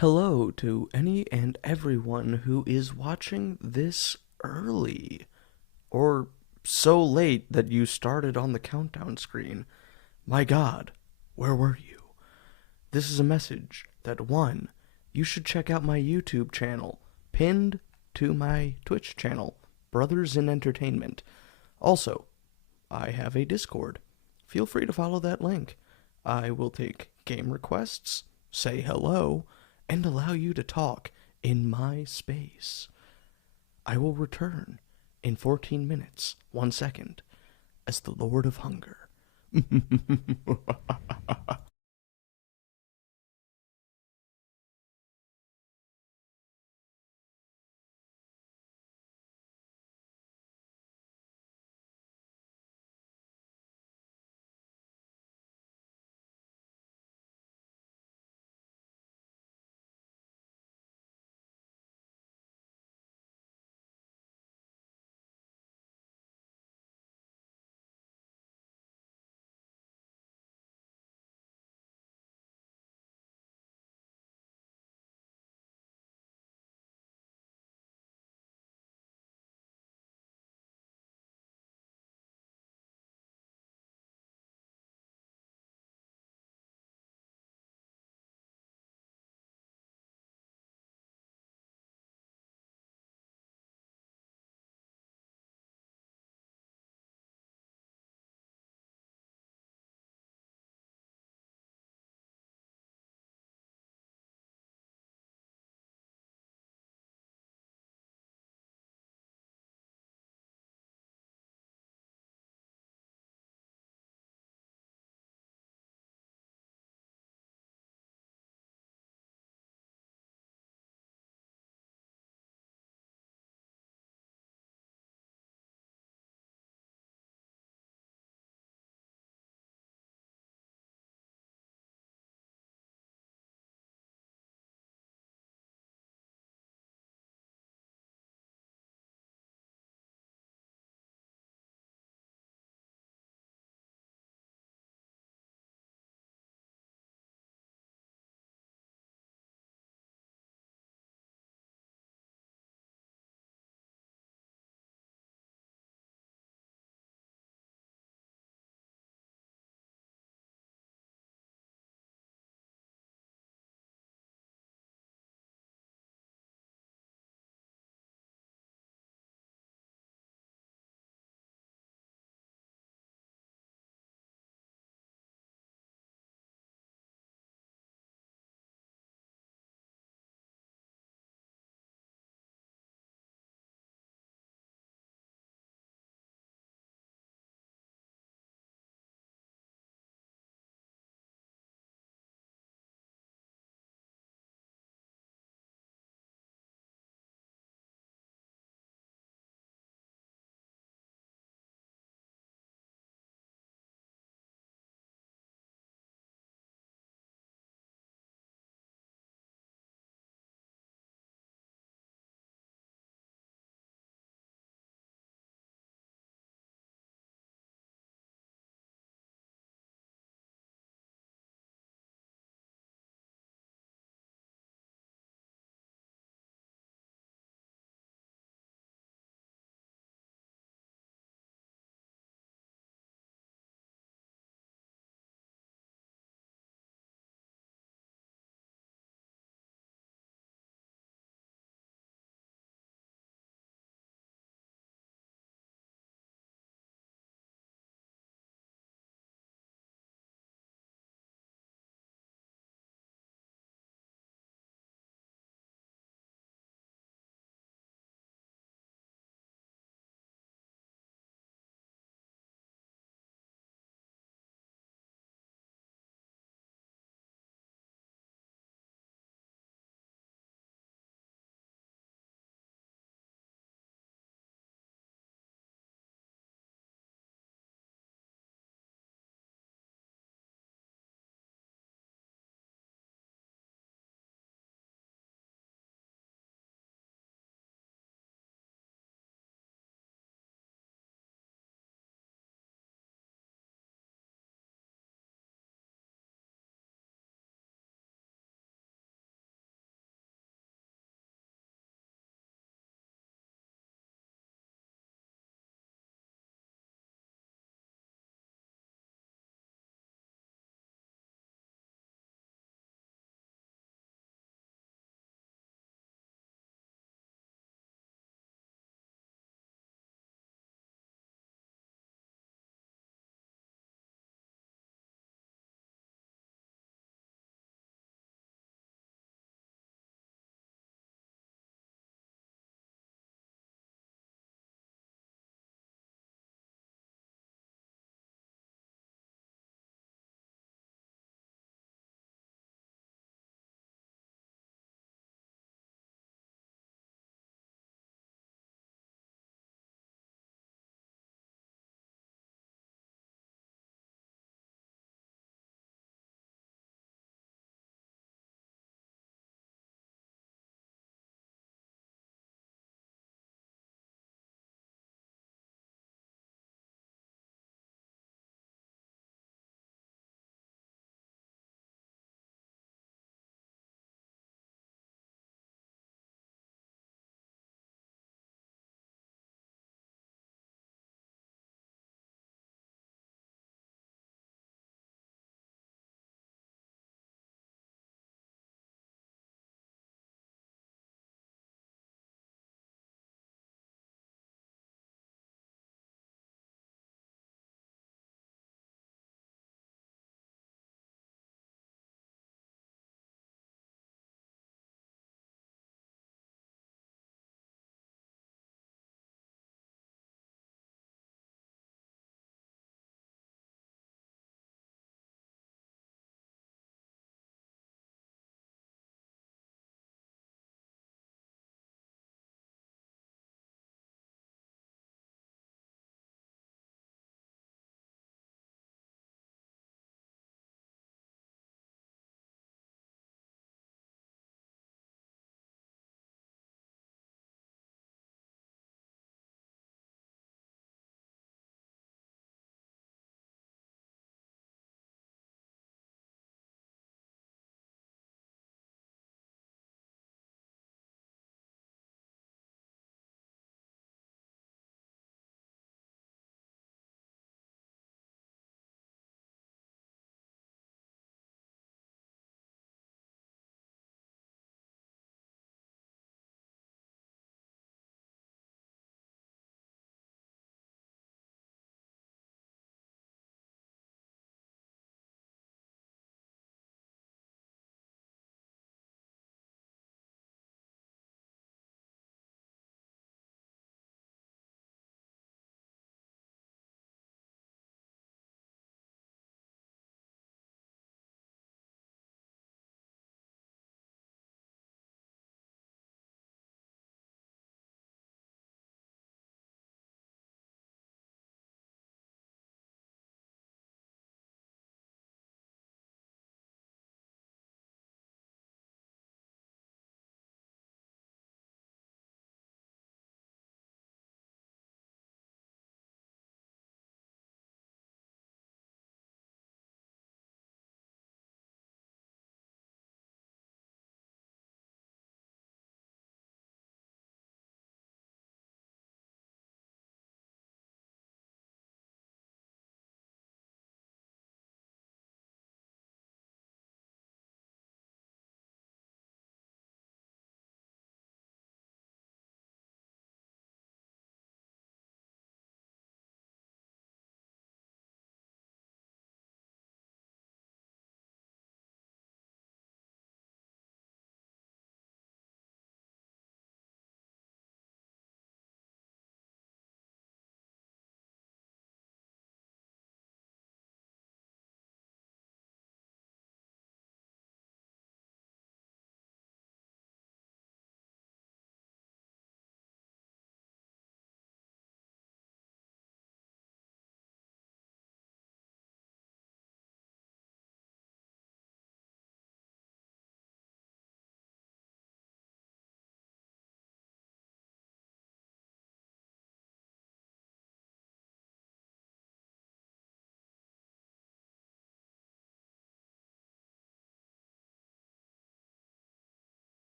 Hello to any and everyone who is watching this early, or so late that you started on the countdown screen. My God, where were you? This is a message that one, you should check out my YouTube channel, pinned to my Twitch channel, Brothers in Entertainment. Also, I have a Discord. Feel free to follow that link. I will take game requests, say hello, and allow you to talk in my space. I will return in 14 minutes, 1 second, as the Lord of Hunger.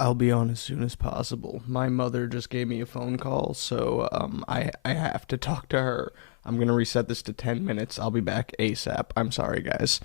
I'll be on as soon as possible. My mother just gave me a phone call, so I have to talk to her. I'm gonna reset this to 10 minutes. I'll be back ASAP. I'm sorry, guys.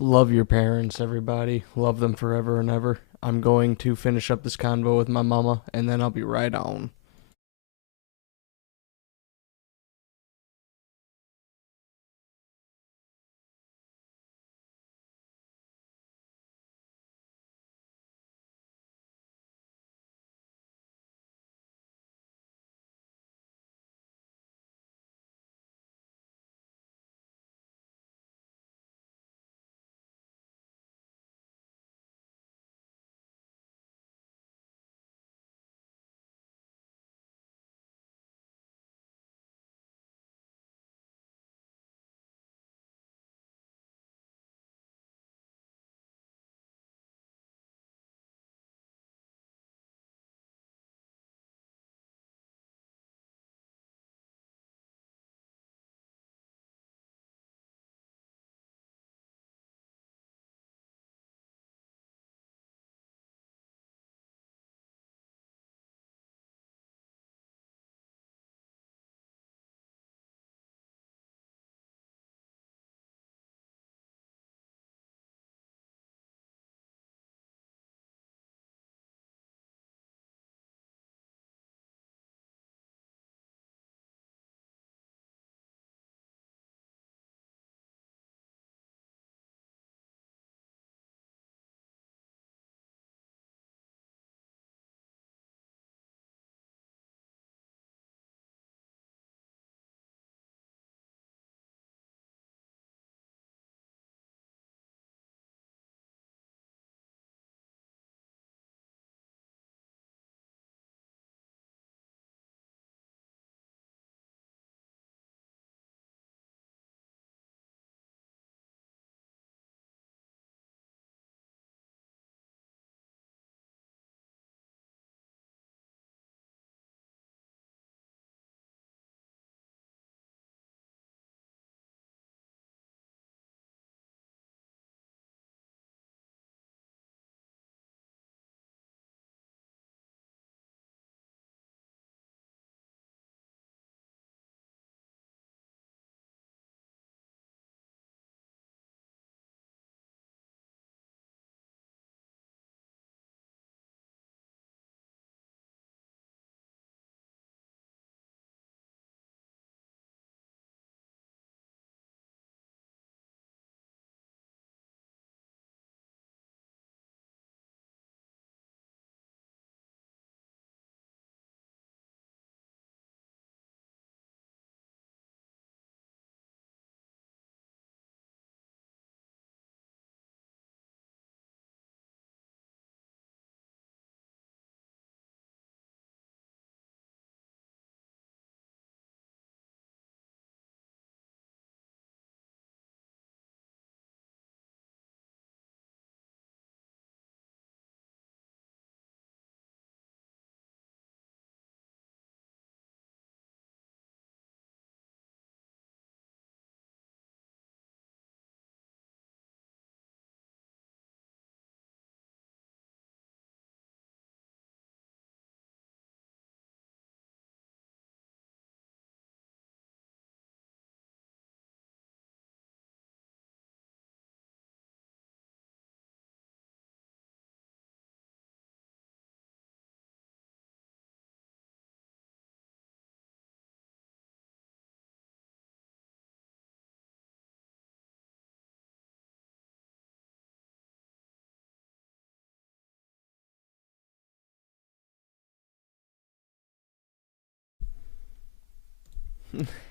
Love your parents, everybody. Love them forever and ever. I'm going to finish up this convo with my mama, and then I'll be right on.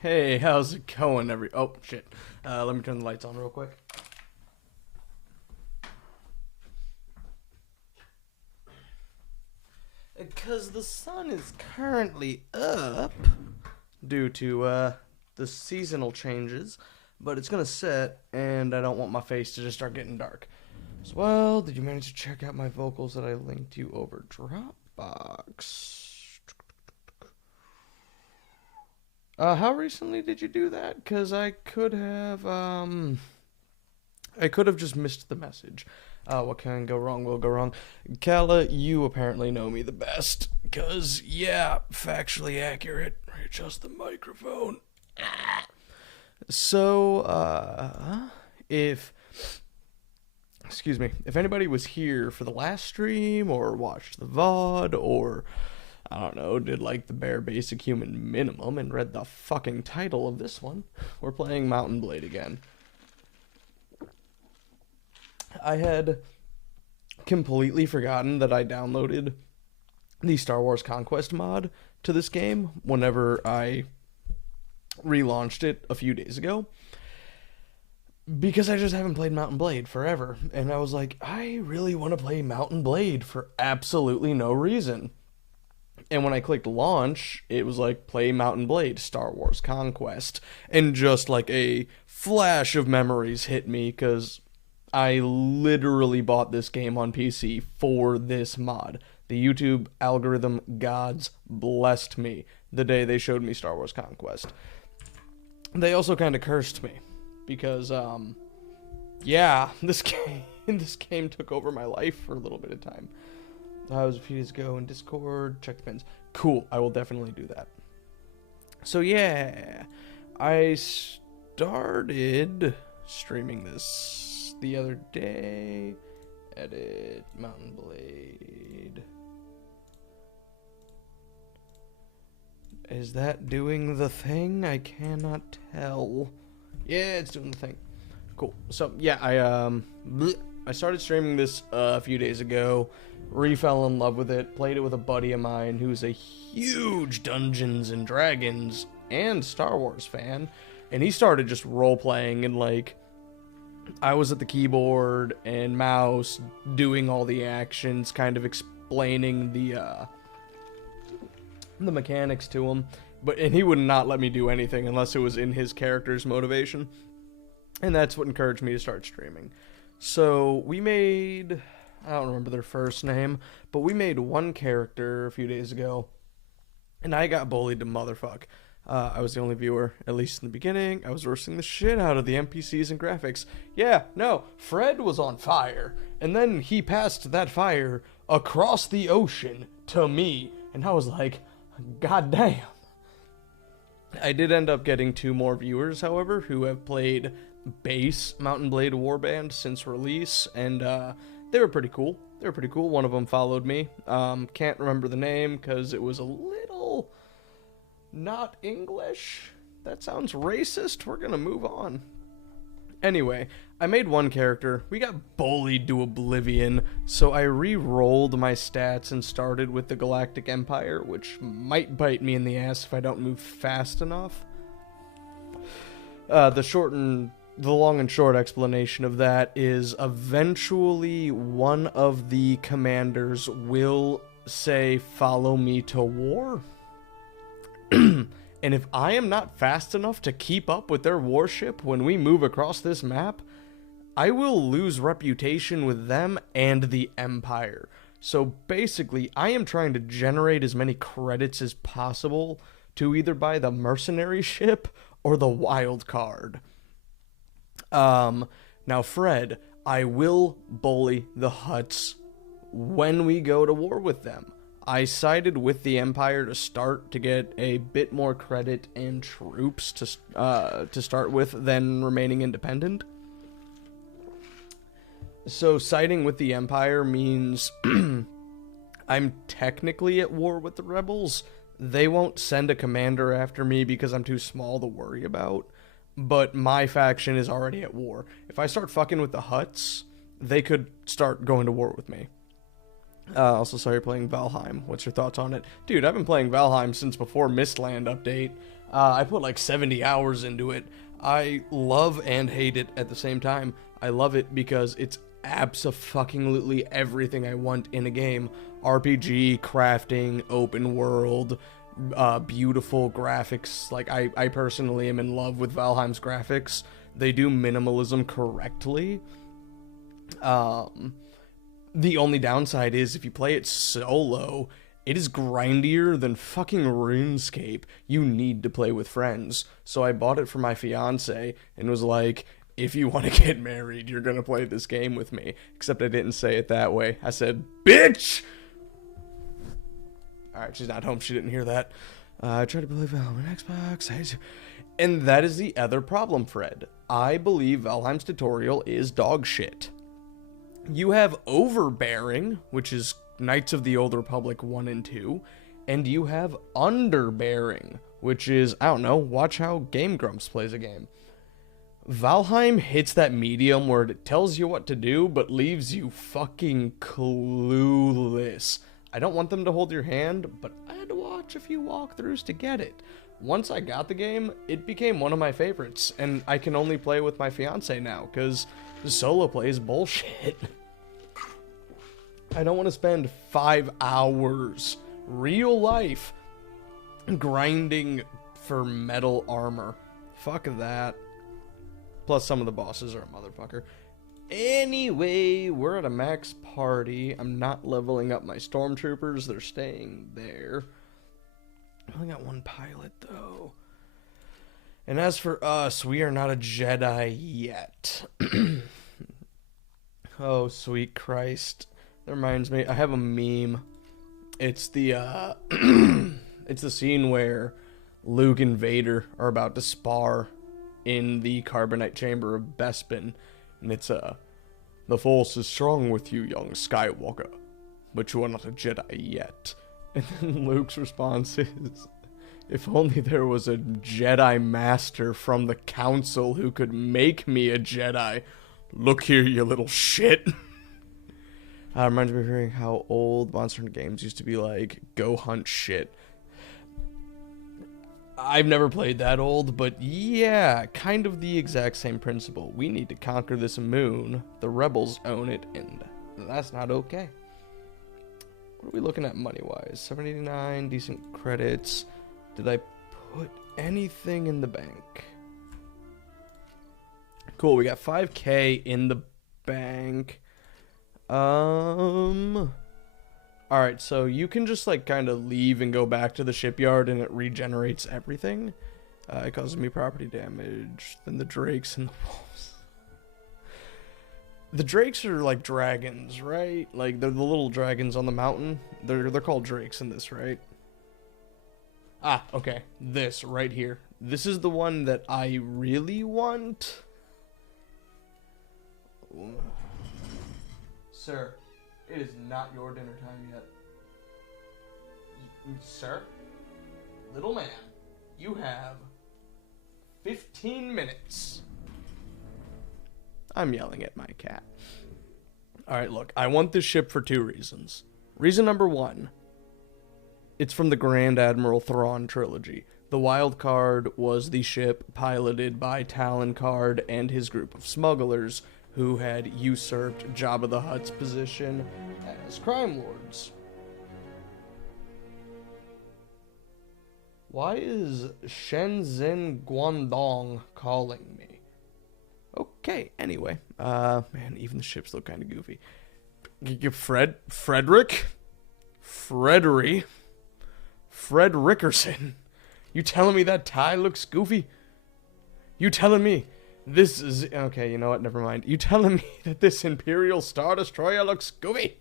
Hey, how's it going, Oh, shit. Let me turn the lights on real quick. Because the sun is currently up due to the seasonal changes, but it's gonna set, and I don't want my face to just start getting dark. So, well, did you manage to check out my vocals that I linked you over Dropbox? How recently did you do that? Because I could have just missed the message. What can go wrong will go wrong. Kala, you apparently know me the best. Because, yeah, factually accurate. Readjust the microphone. So, if excuse me, if anybody was here for the last stream or watched the VOD or, I don't know, did like the bare basic human minimum and read the fucking title of this one, we're playing Mountain Blade again. I had completely forgotten that I downloaded the Star Wars Conquest mod to this game whenever I relaunched it a few days ago, because I just haven't played Mountain Blade forever, and I was like, I really want to play Mountain Blade for absolutely no reason. And when I clicked launch, it was like, play Mountain Blade, Star Wars Conquest, and just like a flash of memories hit me, because I literally bought this game on PC for this mod. The YouTube algorithm gods blessed me the day they showed me Star Wars Conquest. They also kind of cursed me, because, yeah, this game took over my life for a little bit of time. I was a few days ago in Discord, check the pins. Cool, I will definitely do that. So yeah, I started streaming this the other day. Edit, Mountain Blade. Is that doing the thing? I cannot tell. Yeah, it's doing the thing. Cool. So yeah, I started streaming this a few days ago. Fell in love with it. Played it with a buddy of mine who's a huge Dungeons and Dragons and Star Wars fan, and he started just role playing, and like, I was at the keyboard and mouse doing all the actions, kind of explaining the mechanics to him, and he would not let me do anything unless it was in his character's motivation, and that's what encouraged me to start streaming. So we made, I don't remember their first name, but we made one character a few days ago, and I got bullied to motherfuck. I was the only viewer, at least in the beginning. I was roasting the shit out of the NPCs and graphics. Yeah, no, Fred was on fire, and then he passed that fire across the ocean to me, and I was like, god damn. I did end up getting 2 more viewers, however, who have played base Mountain Blade Warband since release, and they were pretty cool. One of them followed me. Can't remember the name because it was a little not English. That sounds racist. We're gonna move on. Anyway, I made one character. We got bullied to oblivion, so I re-rolled my stats and started with the Galactic Empire, which might bite me in the ass if I don't move fast enough. The long and short explanation of that is eventually one of the commanders will say, follow me to war. And if I am not fast enough to keep up with their warship when we move across this map, I will lose reputation with them and the Empire. So basically, I am trying to generate as many credits as possible to either buy the mercenary ship or the wild card. Now Fred, I will bully the Hutts when we go to war with them. I sided with the Empire to start to get a bit more credit and troops to start with than remaining independent. So siding with the Empire means I'm technically at war with the rebels. They won't send a commander after me because I'm too small to worry about. But my faction is already at war. If I start fucking with the Hutts, they could start going to war with me. Also saw you're playing Valheim. What's your thoughts on it? Dude, I've been playing Valheim since before Mistland update. I put like 70 hours into it. I love and hate it at the same time. I love it because it's abso-fucking-lutely everything I want in a game. RPG, crafting, open world, beautiful graphics. Like, I personally am in love with Valheim's graphics. They do minimalism correctly. The only downside is if you play it solo, it is grindier than fucking RuneScape. You need to play with friends. So I bought it for my fiance and was like, if you want to get married, you're going to play this game with me. Except I didn't say it that way. I said, bitch! Alright, she's not home. She didn't hear that. I tried to play Valheim on Xbox. And that is the other problem, Fred. I believe Valheim's tutorial is dog shit. You have Overbearing, which is Knights of the Old Republic 1 and 2. And you have Underbearing, which is, I don't know, watch how Game Grumps plays a game. Valheim hits that medium where it tells you what to do, but leaves you fucking clueless. I don't want them to hold your hand, but I had to watch a few walkthroughs to get it. Once I got the game, it became one of my favorites, and I can only play with my fiance now, because solo play is bullshit. I don't want to spend 5 hours, real life, grinding for metal armor. Fuck that. Plus, some of the bosses are a motherfucker. Anyway, we're at a max party. I'm not leveling up my stormtroopers. They're staying there. I only got one pilot, though. And as for us, we are not a Jedi yet. Oh, sweet Christ. That reminds me, I have a meme. It's the, it's the scene where Luke and Vader are about to spar in the carbonite chamber of Bespin, and it's the Force is strong with you, young Skywalker, but you are not a Jedi yet. And then Luke's response is, if only there was a Jedi Master from the Council who could make me a Jedi. Look here, you little shit. Reminds me of hearing how old Monster Hunter games used to be like, go hunt shit. I've never played that old, but yeah, kind of the exact same principle. We need to conquer this moon, the rebels own it, and that's not okay. What are we looking at money-wise? 789, decent credits. Did I put anything in the bank? Cool, we got 5K in the bank. Alright, so you can just, like, kind of leave and go back to the shipyard and it regenerates everything. It causes me property damage. Then the drakes and the wolves. The drakes are like dragons, right? Like, they're the little dragons on the mountain. They're called drakes in this, right? Ah, okay. This, right here. This is the one that I really want. Sir, it is not your dinner time yet. Sir? Little man, you have 15 minutes. I'm yelling at my cat. Alright, look, I want this ship for 2 reasons. Reason number 1, it's from the Grand Admiral Thrawn trilogy. The Wild Card was the ship piloted by Talon Card and his group of smugglers who had usurped Jabba the Hutt's position as crime lords. Why is Shenzhen Guangdong calling me? Okay, anyway. Man, even the ships look kind of goofy. Frederick? Fred Rickerson. You telling me that tie looks goofy? You telling me this is... Okay, you know what? Never mind. You telling me that this Imperial Star Destroyer looks goofy?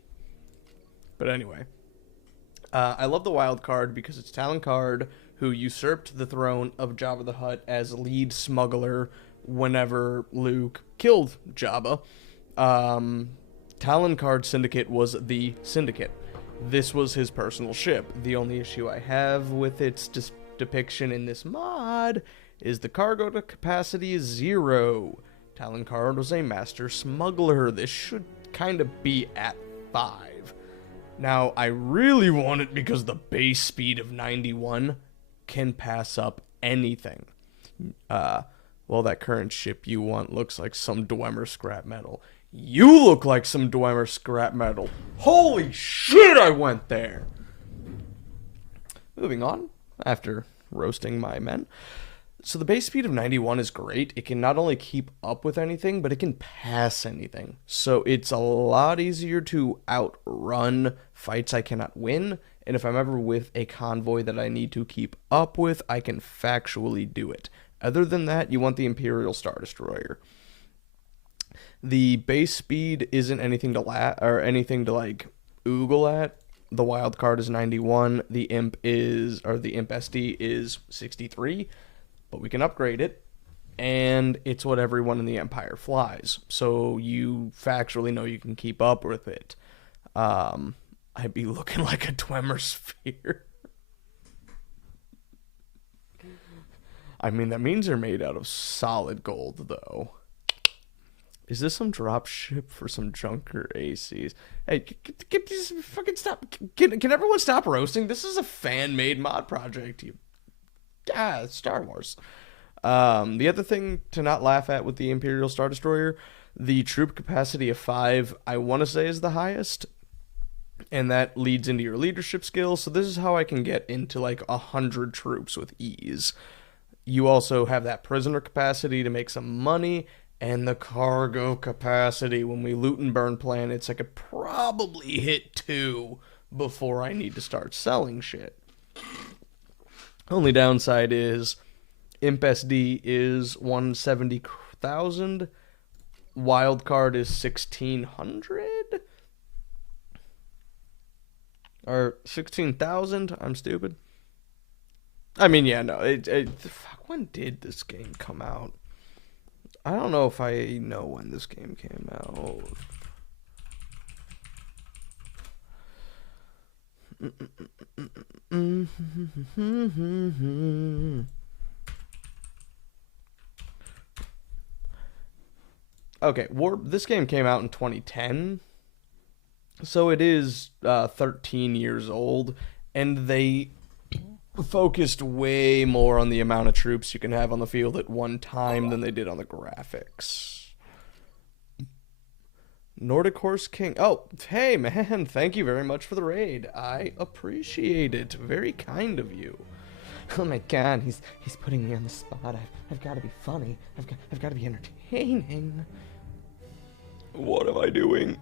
But anyway. I love the Wild Card because it's Talon Card who usurped the throne of Jabba the Hutt as lead smuggler whenever Luke killed Jabba. Talon Card Syndicate was the Syndicate. This was his personal ship. The only issue I have with its depiction in this mod is the cargo to capacity is 0. Talon Card was a master smuggler. This should kind of be at 5. Now, I really want it because the base speed of 91 can pass up anything. Well, that current ship you want looks like some Dwemer scrap metal. You look like some Dwemer scrap metal. Holy shit, I went there! Moving on, after roasting my men. So the base speed of 91 is great. It can not only keep up with anything, but it can pass anything. So it's a lot easier to outrun fights I cannot win. And if I'm ever with a convoy that I need to keep up with, I can factually do it. Other than that, you want the Imperial Star Destroyer. The base speed isn't anything to like oogle at. The Wild Card is 91. The Imp SD is 63, but we can upgrade it. and it's what everyone in the Empire flies. So you factually know you can keep up with it. I'd be looking like a Dwemer sphere. I mean, that means they're made out of solid gold, though. Is this some drop ship for some junker ACs? Hey, get these fucking stop. Can everyone stop roasting? This is a fan-made mod project. Star Wars. The other thing to not laugh at with the Imperial Star Destroyer, the troop capacity of 5, I want to say is the highest. And that leads into your leadership skills. So this is how I can get into like 100 troops with ease. You also have that prisoner capacity to make some money, and the cargo capacity. When we loot and burn planets, I could probably hit 2 before I need to start selling shit. Only downside is Imp SD is 170,000. Wildcard is 1,600? Or 16,000? I'm stupid. I mean, yeah, no. Fuck, when did this game come out? I don't know if I know when this game came out. Okay, this game came out in 2010. So it is 13 years old, and they focused way more on the amount of troops you can have on the field at one time than they did on the graphics. Nordic Horse King. Oh, hey, man. Thank you very much for the raid. I appreciate it. Very kind of you. Oh, my God. He's putting me on the spot. I've got to be funny. I've got to be entertaining. What am I doing?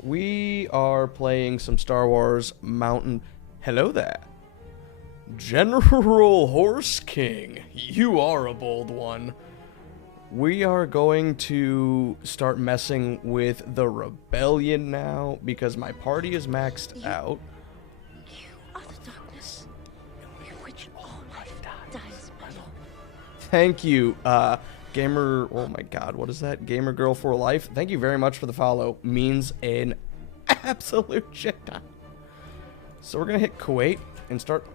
We are playing some Star Wars Mountain. Hello there. General Horse King. You are a bold one. We are going to start messing with the Rebellion now because my party is maxed out. You are the darkness in which all life dies. Thank you, Gamer. Oh my God, what is that? Gamer Girl for Life. Thank you very much for the follow. Means an absolute shit ton. So we're gonna hit Kuwait and start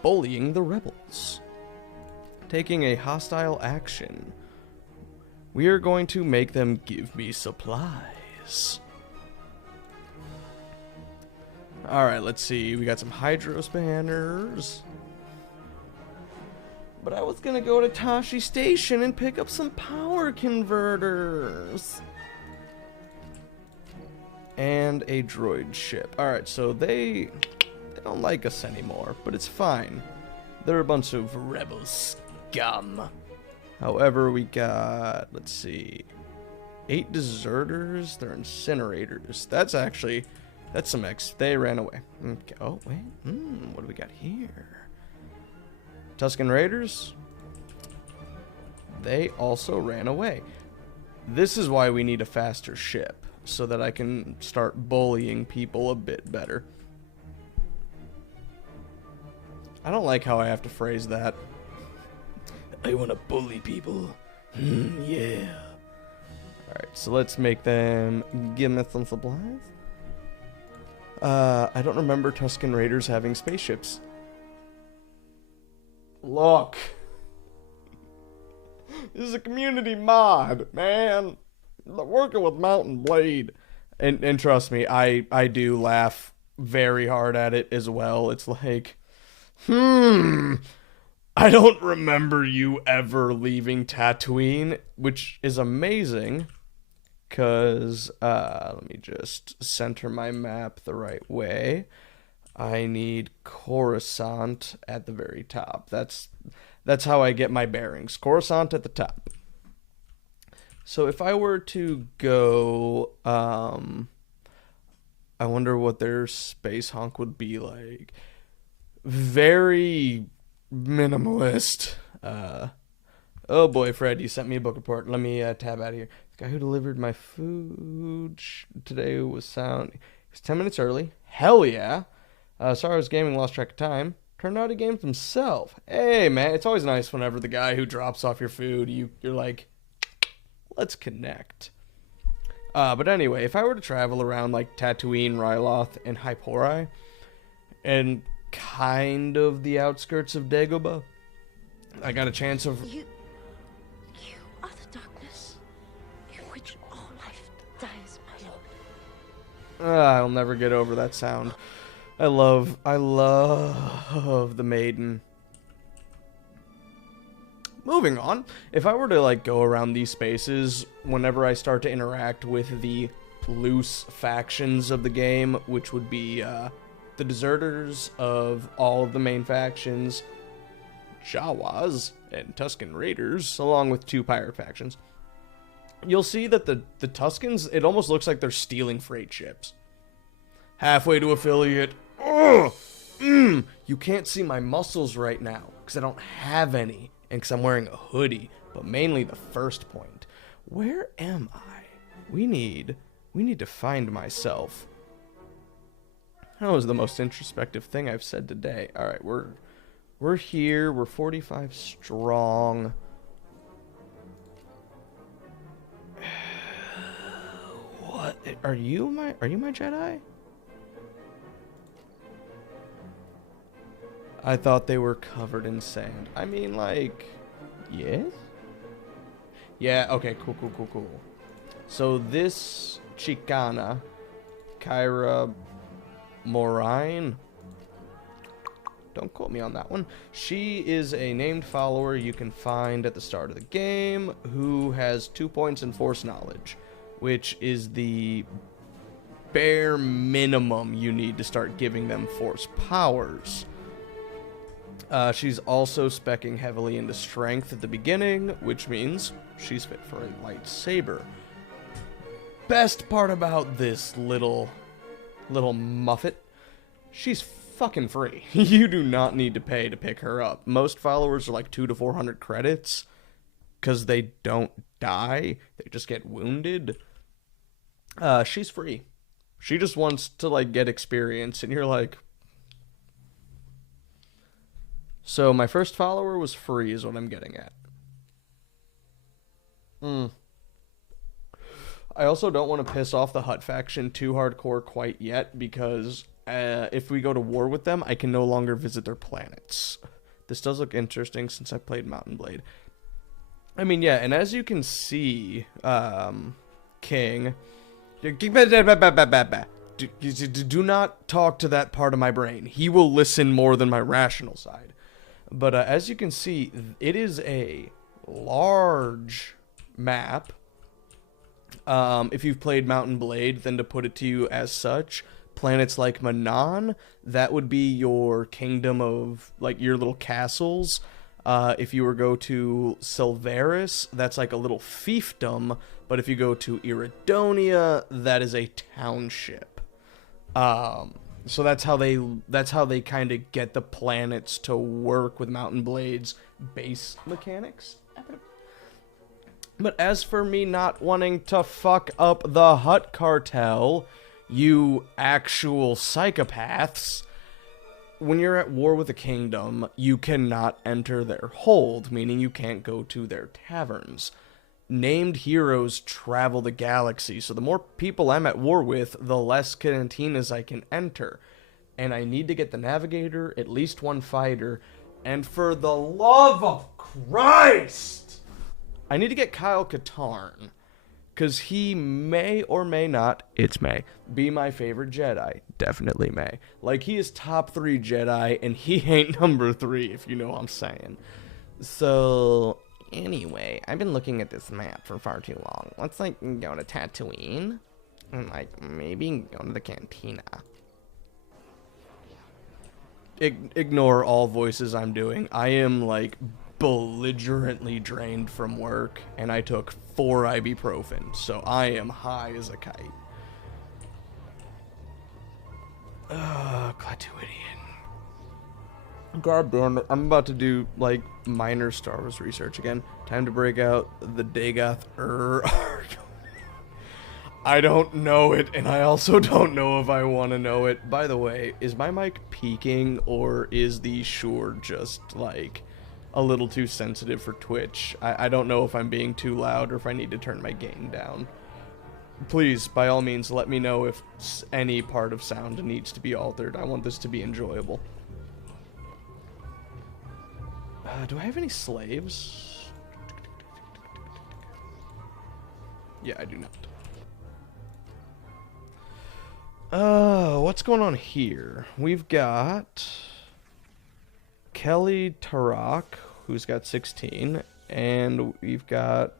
bullying the rebels. Taking a hostile action. We are going to make them give me supplies. Alright, let's see. We got some Hydros banners. But I was gonna go to Tashi Station and pick up some power converters. And a droid ship. Alright, so they don't like us anymore, but it's fine. They're a bunch of rebel scum. However, we got, let's see, 8 deserters. They're incinerators. That's some X. They ran away. Okay. Oh, wait. What do we got here? Tusken Raiders. They also ran away. This is why we need a faster ship, so that I can start bullying people a bit better. I don't like how I have to phrase that. I want to bully people. Yeah. Alright, so let's make them give me some supplies. I don't remember Tusken Raiders having spaceships. Look. This is a community mod, man. Working with Mountain Blade. And trust me, I do laugh very hard at it as well. It's like, I don't remember you ever leaving Tatooine, which is amazing, because, let me just center my map the right way. I need Coruscant at the very top. That's how I get my bearings. Coruscant at the top. So if I were to go, I wonder what their space honk would be like. Very minimalist. Oh boy, Fred, you sent me a book report. Let me tab out of here. The guy who delivered my food today was sound. He was 10 minutes early. Hell yeah. Sorry I was gaming, lost track of time. Turned out he games himself. Hey, man, it's always nice whenever the guy who drops off your food, you're like, let's connect. But anyway, if I were to travel around like Tatooine, Ryloth, and Hypori, and kind of the outskirts of Dagobah, I got a chance of... You are the darkness in which all life dies, my lord. I'll never get over that sound. I love the maiden. Moving on, if I were to like go around these spaces, whenever I start to interact with the loose factions of the game, which would be the deserters of all of the main factions, Jawas and Tusken Raiders, along with 2 pirate factions, you'll see that the Tuskens, it almost looks like they're stealing freight ships. Halfway to affiliate. Ugh! You can't see my muscles right now, because I don't have any, and because I'm wearing a hoodie, but mainly the first point. Where am I? We need to find myself. That was the most introspective thing I've said today. Alright, we're here, we're 45 strong. What? Are you my Jedi? I thought they were covered in sand. I mean, like, yes? Yeah, okay, cool. So this Chicana, Kyra Moraine, don't quote me on that one. She is a named follower you can find at the start of the game who has 2 points in Force Knowledge, which is the bare minimum you need to start giving them Force powers. She's also speccing heavily into strength at the beginning, which means she's fit for a lightsaber. Best part about this little muffet, she's fucking free. You do not need to pay to pick her up. Most followers are like 200 to 400 credits, because they don't die, they just get wounded. She's free. She just wants to like get experience, and you're like... So my first follower was free is what I'm getting at. I also don't want to piss off the Hutt faction too hardcore quite yet, because if we go to war with them, I can no longer visit their planets. This does look interesting since I played Mountain Blade. I mean, yeah, and as you can see, King... Do not talk to that part of my brain. He will listen more than my rational side. But as you can see, it is a large map. If you've played Mountain Blade, then to put it to you as such, planets like Manan, that would be your kingdom of, like, your little castles. If you were go to Silveris, that's like a little fiefdom. But if you go to Iridonia, that is a township. So that's how they kind of get the planets to work with Mountain Blade's base mechanics. But as for me not wanting to fuck up the Hutt cartel, you actual psychopaths, when you're at war with a kingdom, you cannot enter their hold, meaning you can't go to their taverns. Named heroes travel the galaxy, so the more people I'm at war with, the less cantinas I can enter. And I need to get the navigator, at least one fighter, and for the love of Christ, I need to get Kyle Katarn, because he may or may not, it's may, be my favorite Jedi. Definitely may. Like, he is top 3 Jedi, and he ain't number 3, if you know what I'm saying. So... Anyway, I've been looking at this map for far too long. Let's, like, go to Tatooine. And, like, maybe go to the cantina. Ignore all voices I'm doing. I am, like, belligerently drained from work. And I took 4 ibuprofen. So I am high as a kite. Clatuidian. God damn it. I'm about to do, like, minor Star Wars research again. Time to break out the Dagoth I don't know it, and I also don't know if I want to know it. By the way, is my mic peaking, or is the Shure just, like, a little too sensitive for Twitch? I don't know if I'm being too loud or if I need to turn my gain down. Please, by all means, let me know if any part of sound needs to be altered. I want this to be enjoyable. Do I have any slaves? Yeah, I do not. What's going on here? We've got Kelly Tarak, who's got 16, and we've got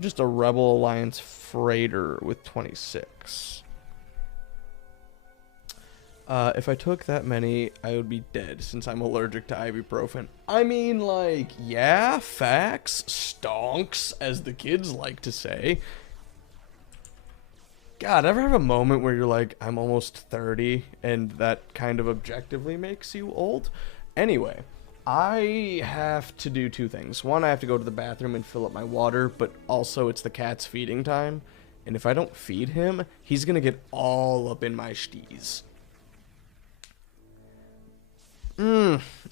just a Rebel Alliance freighter with 26. If I took that many, I would be dead, since I'm allergic to ibuprofen. I mean, like, yeah, facts, stonks, as the kids like to say. God, ever have a moment where you're like, I'm almost 30, and that kind of objectively makes you old? Anyway, I have to do two things. One, I have to go to the bathroom and fill up my water, but also it's the cat's feeding time. And if I don't feed him, he's gonna get all up in my steez.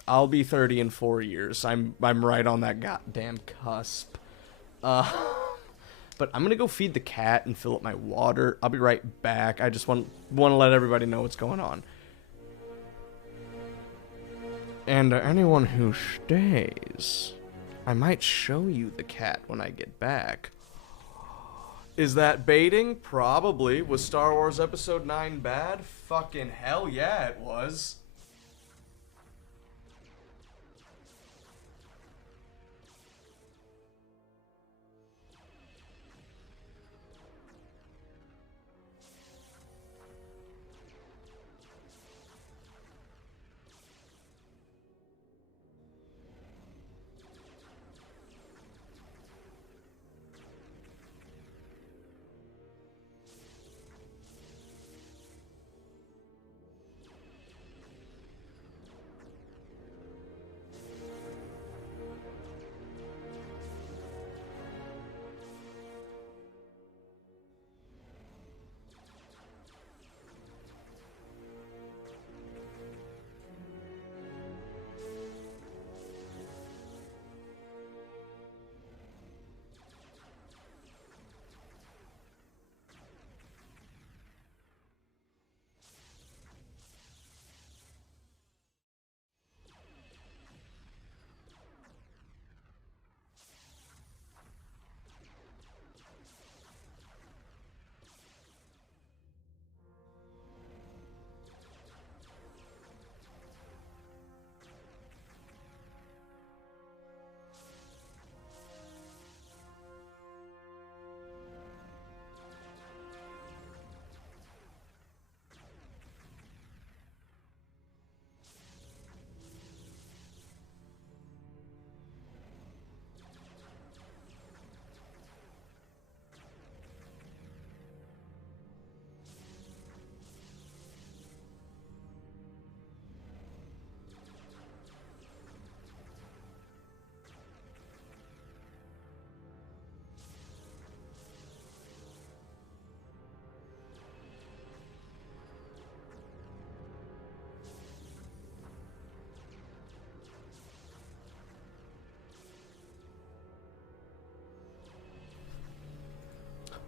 I'll be 30 in 4 years. I'm right on that goddamn cusp. But I'm gonna go feed the cat and fill up my water. I'll be right back. I just want to let everybody know what's going on. And anyone who stays, I might show you the cat when I get back. Is that baiting? Probably. Was Star Wars Episode 9 bad? Fucking hell yeah, it was.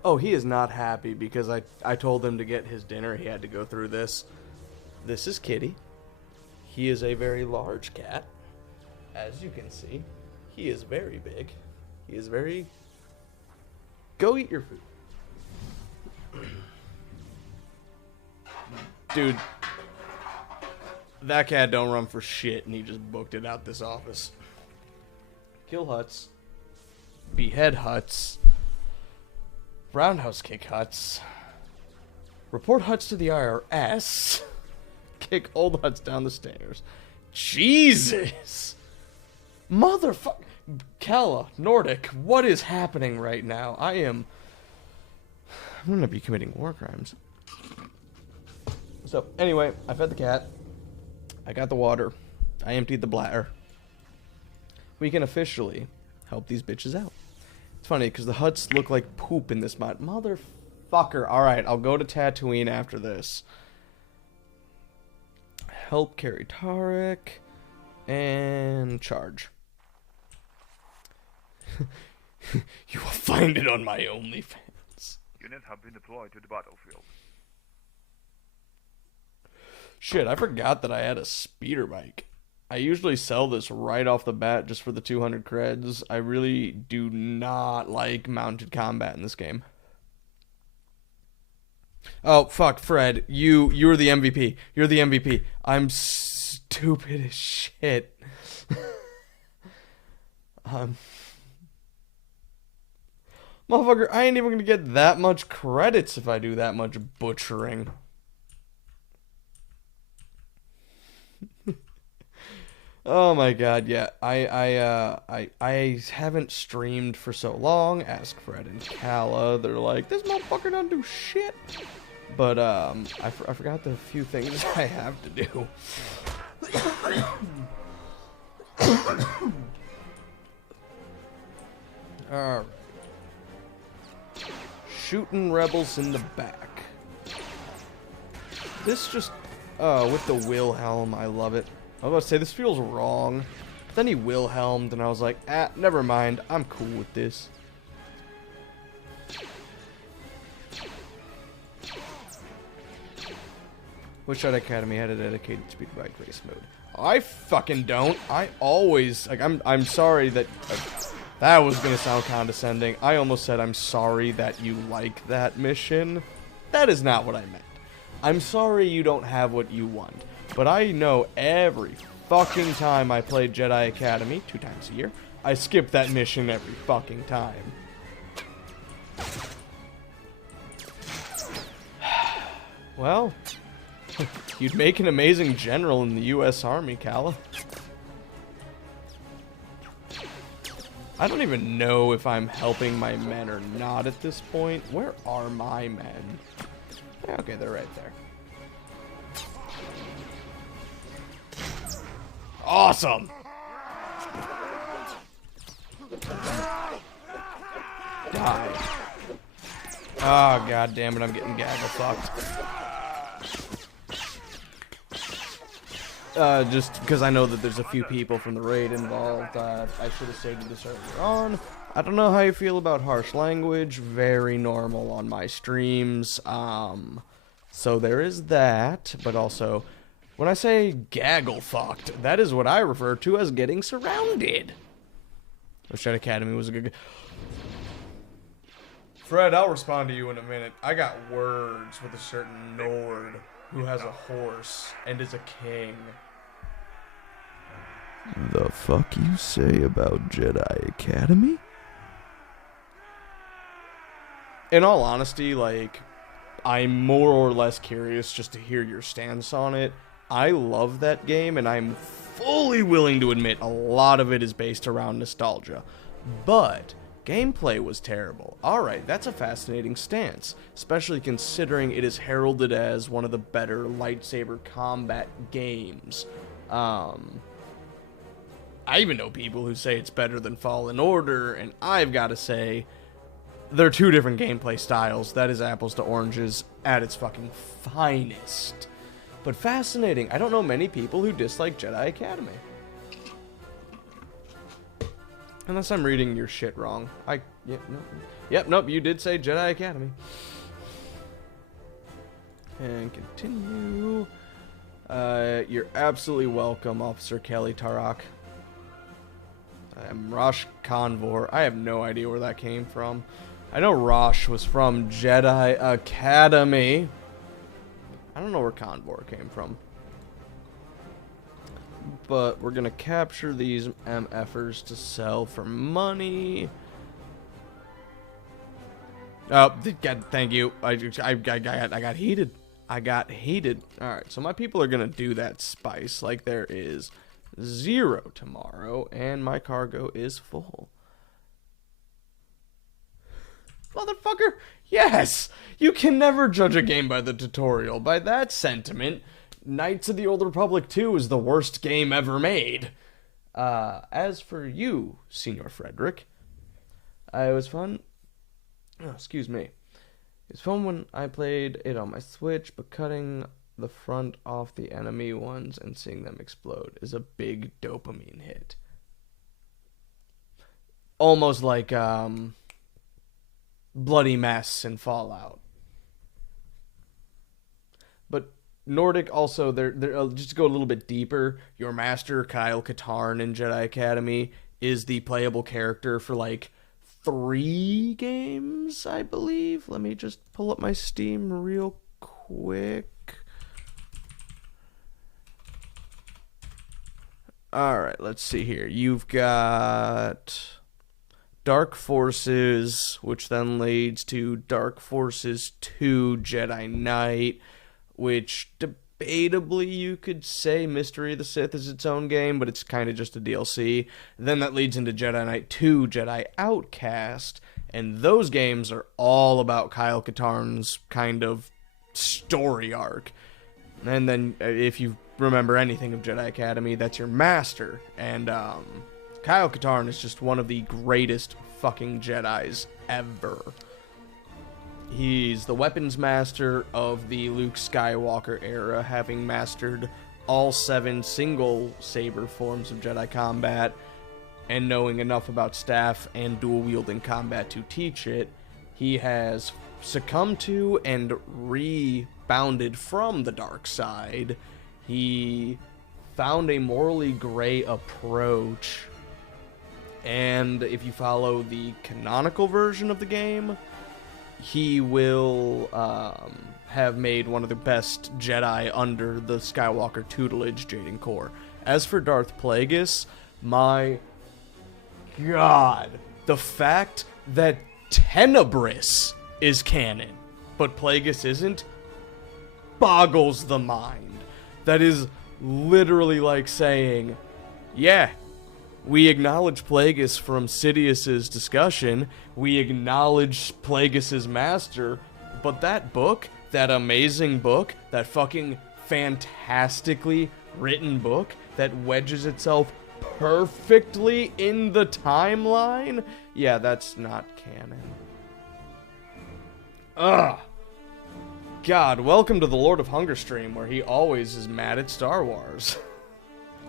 Oh, he is not happy because I told him to get his dinner. He had to go through this. This is Kitty. He is a very large cat. As you can see, he is very big. He is very... Go eat your food. Dude, that cat don't run for shit, and he just booked it out this office. Kill Huts. Behead Huts. Roundhouse kick Huts. Report Huts to the IRS. Kick old Huts down the stairs. Jesus! Motherfucker. Kella, Nordic, what is happening right now? I'm gonna be committing war crimes. So, anyway, I fed the cat. I got the water. I emptied the bladder. We can officially help these bitches out. It's funny, because the huts look like poop in this mod. Motherfucker. Alright, I'll go to Tatooine after this. Help carry Tarek. And charge. You will find it on my OnlyFans. Units have been deployed to the battlefield. Shit, I forgot that I had a speeder bike. I usually sell this right off the bat just for the 200 creds. I really do not like mounted combat in this game. Oh, fuck, Fred. You're the MVP. You're the MVP. I'm stupid as shit. Motherfucker, I ain't even gonna get that much credits if I do that much butchering. Oh my god, yeah. I haven't streamed for so long. Ask Fred and Kala. They're like, this motherfucker don't do shit. But I forgot the few things I have to do. Alright. Shooting rebels in the back. This just with the Wilhelm, I love it. I was about to say, this feels wrong. But then he Wilhelmed, and I was like, never mind. I'm cool with this. Wishshot Academy had a dedicated speed bike race mode. I fucking don't. I always, like, I'm sorry that, that was gonna sound condescending. I almost said I'm sorry that you like that mission. That is not what I meant. I'm sorry you don't have what you want. But I know every fucking time I played Jedi Academy, 2 times a year, I skip that mission every fucking time. Well, you'd make an amazing general in the U.S. Army, Kala. I don't even know if I'm helping my men or not at this point. Where are my men? Okay, they're right there. Awesome! Die. Oh, god damn it, I'm getting gaggle fucked. Just because I know that there's a few people from the raid involved, I should have stated this earlier on. I don't know how you feel about harsh language. Very normal on my streams. So there is that, but also, when I say gaggle fucked, that is what I refer to as getting surrounded. Wishshot Academy was a good... Fred, I'll respond to you in a minute. I got words with a certain Nord who has a horse and is a king. The fuck you say about Jedi Academy? In all honesty, like, I'm more or less curious just to hear your stance on it. I love that game, and I'm fully willing to admit a lot of it is based around nostalgia. But gameplay was terrible. Alright, that's a fascinating stance, especially considering it is heralded as one of the better lightsaber combat games. I even know people who say it's better than Fallen Order, and I've got to say, they're 2 different gameplay styles. That is apples to oranges at its fucking finest. But fascinating. I don't know many people who dislike Jedi Academy. Unless I'm reading your shit wrong. Nope, you did say Jedi Academy. And continue. You're absolutely welcome, Officer Kelly Tarak. I'm Rosh Convor. I have no idea where that came from. I know Rosh was from Jedi Academy. I don't know where Convor came from. But we're gonna capture these MFers to sell for money. Oh, God, thank you. I got heated. I got heated. Alright, so my people are gonna do that spice like there is 0 tomorrow, and my cargo is full. Motherfucker, yes! You can never judge a game by the tutorial. By that sentiment, Knights of the Old Republic 2 is the worst game ever made. As for you, Senior Frederick, it was fun. Oh, excuse me. It's fun when I played it on my Switch, but cutting the front off the enemy ones and seeing them explode is a big dopamine hit. Almost like Bloody Mess in Fallout. But Nordic also, they're just to go a little bit deeper, your master, Kyle Katarn in Jedi Academy, is the playable character for like 3 games, I believe. Let me just pull up my Steam real quick. Alright, let's see here. You've got Dark Forces, which then leads to Dark Forces 2 Jedi Knight, which debatably you could say Mystery of the Sith is its own game, but it's kind of just a DLC. Then that leads into Jedi Knight 2 Jedi Outcast, and those games are all about Kyle Katarn's kind of story arc. And then if you remember anything of Jedi Academy, that's your master, and Kyle Katarn is just one of the greatest fucking Jedis ever. He's the weapons master of the Luke Skywalker era, having mastered all 7 single saber forms of Jedi combat, and knowing enough about staff and dual-wielding combat to teach it. He has succumbed to and rebounded from the dark side. He found a morally gray approach, and if you follow the canonical version of the game, he will have made one of the best Jedi under the Skywalker tutelage, Jaden Core. As for Darth Plagueis, my god, the fact that Tenebris is canon, but Plagueis isn't, boggles the mind. That is literally like saying, yeah, we acknowledge Plagueis from Sidious's discussion, we acknowledge Plagueis' master, but that book, that amazing book, that fucking fantastically written book that wedges itself perfectly in the timeline, yeah, that's not canon. Ugh. God, welcome to the Lord of Hunger stream, where he always is mad at Star Wars.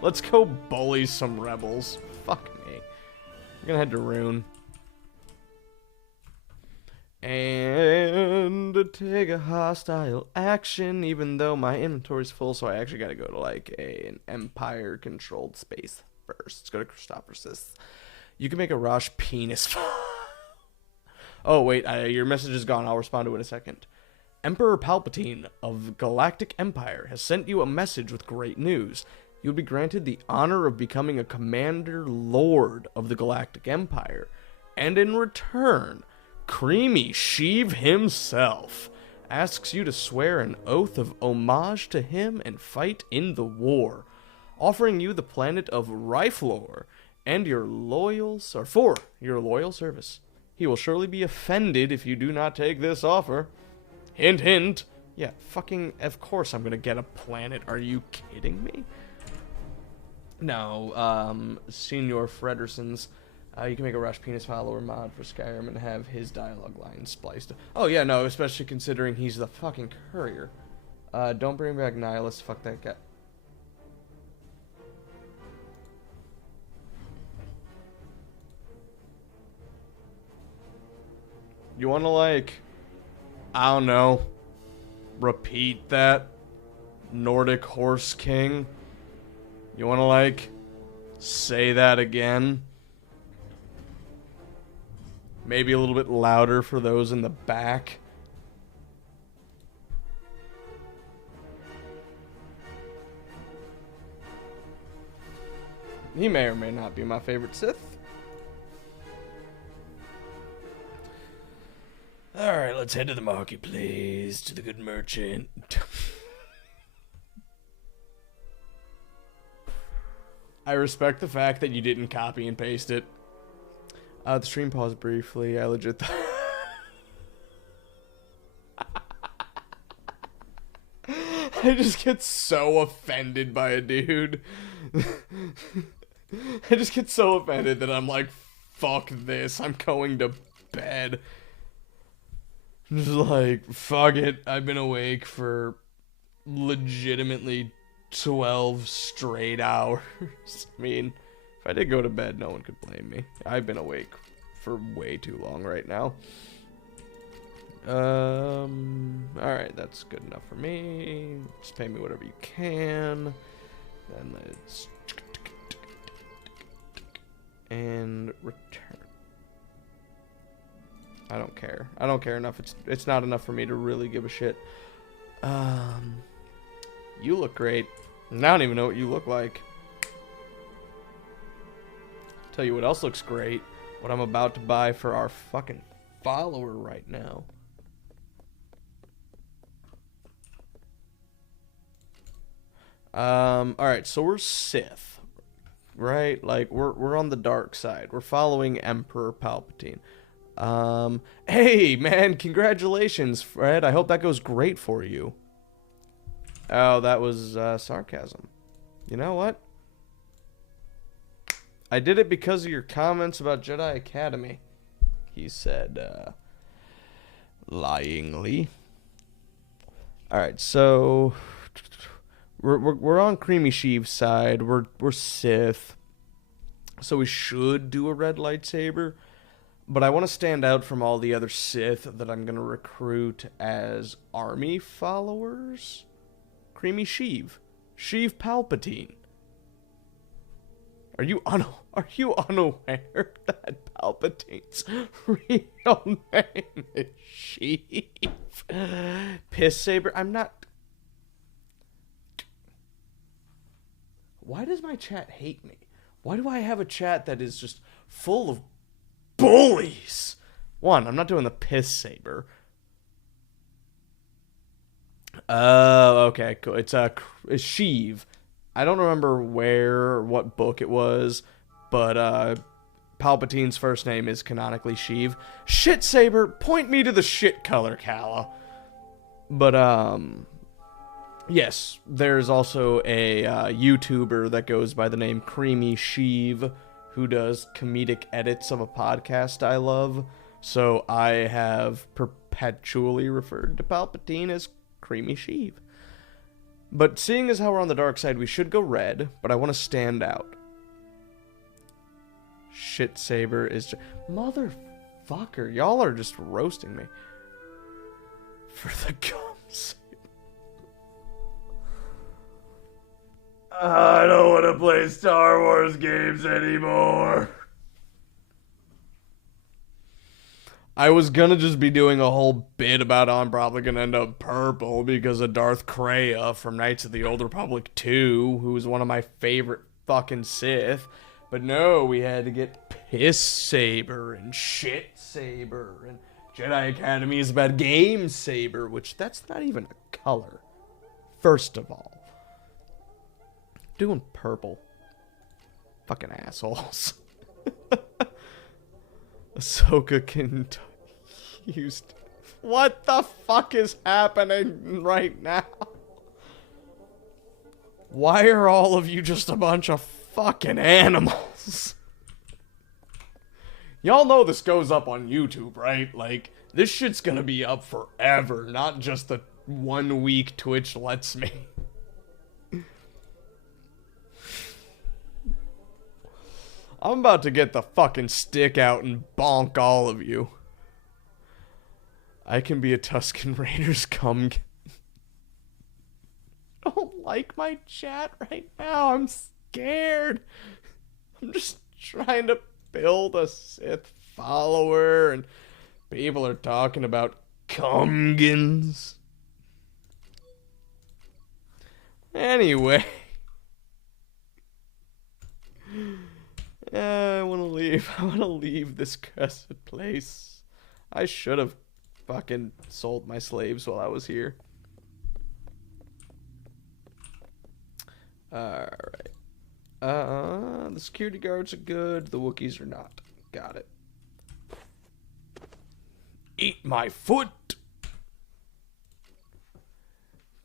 Let's go bully some rebels. Fuck me. We're gonna head to Rune. And take a hostile action, even though my inventory's full, so I actually gotta go to, like, an Empire-controlled space first. Let's go to Christophorus. You can make a Rosh penis. Oh, wait, your message is gone. I'll respond to it in a second. Emperor Palpatine of Galactic Empire has sent you a message with great news. You will be granted the honor of becoming a Commander Lord of the Galactic Empire. And in return, Creamy Sheev himself asks you to swear an oath of homage to him and fight in the war, offering you the planet of Riflor and for your loyal service. He will surely be offended if you do not take this offer. Hint, hint. Yeah, fucking, of course I'm gonna get a planet. Are you kidding me? No, Senior Frederson's, you can make a Rush Penis follower mod for Skyrim and have his dialogue lines spliced. Oh, yeah, no, especially considering he's the fucking courier. Don't bring back Nihilus. Fuck that guy. You wanna, like, I don't know, repeat that? Nordic Horse King? You wanna, like, say that again? Maybe a little bit louder for those in the back. He may or may not be my favorite Sith. Alright, let's head to the marketplace, to the good merchant. I respect the fact that you didn't copy and paste it. The stream paused briefly. I legit I just get so offended by a dude. I just get so offended that I'm like, fuck this, I'm going to bed. Just like, fuck it. I've been awake for legitimately 12 straight hours. I mean, if I did go to bed, no one could blame me. I've been awake for way too long right now. Alright, that's good enough for me. Just pay me whatever you can. Then let's... And return. I don't care. I don't care enough. It's not enough for me to really give a shit. You look great. I don't even know what you look like. Tell you what else looks great. What I'm about to buy for our fucking follower right now. Alright, so we're Sith. Right? Like, we're on the dark side. We're following Emperor Palpatine. Hey, man, congratulations, Fred. I hope that goes great for you. Oh, that was, sarcasm. You know what? I did it because of your comments about Jedi Academy. He said, lyingly. Alright, so... We're on Creamy Sheev's side. We're Sith. So we should do a red lightsaber. But I want to stand out from all the other Sith that I'm going to recruit as army followers. Creamy Sheev. Sheev Palpatine. Are you unaware that Palpatine's real name is Sheev? Piss Saber. I'm not... Why does my chat hate me? Why do I have a chat that is just full of bullies? One, I'm not doing the Piss Saber. Okay, cool. It's Sheev. I don't remember where or what book it was, but Palpatine's first name is canonically Sheev. Shit Saber, point me to the shit color, Kala. But yes, there's also a YouTuber that goes by the name Creamy Sheev who does comedic edits of a podcast I love. So I have perpetually referred to Palpatine as Creamy Sheev. But seeing as how we're on the dark side, we should go red, but I want to stand out. Shit Saber is just... Motherfucker, y'all are just roasting me. For the gums. I don't want to play Star Wars games anymore. I was gonna just be doing a whole bit about how I'm probably gonna end up purple because of Darth Kreia from Knights of the Old Republic 2, who was one of my favorite fucking Sith. But no, we had to get Piss Saber and Shit Saber, and Jedi Academy is about Game Saber, which that's not even a color. First of all. Doing purple. Fucking assholes. Ahsoka can used. What the fuck is happening right now? Why are all of you just a bunch of fucking animals? Y'all know this goes up on YouTube, right? Like, this shit's gonna be up forever, not just the 1 week Twitch lets me. I'm about to get the fucking stick out and bonk all of you. I can be a Tusken Raiders come. I don't like my chat right now. I'm scared. I'm just trying to build a Sith follower and people are talking about Cumgans. Anyway. I want to leave. I want to leave this cursed place. I should have fucking sold my slaves while I was here. Alright. The security guards are good. The Wookiees are not. Got it. Eat my foot!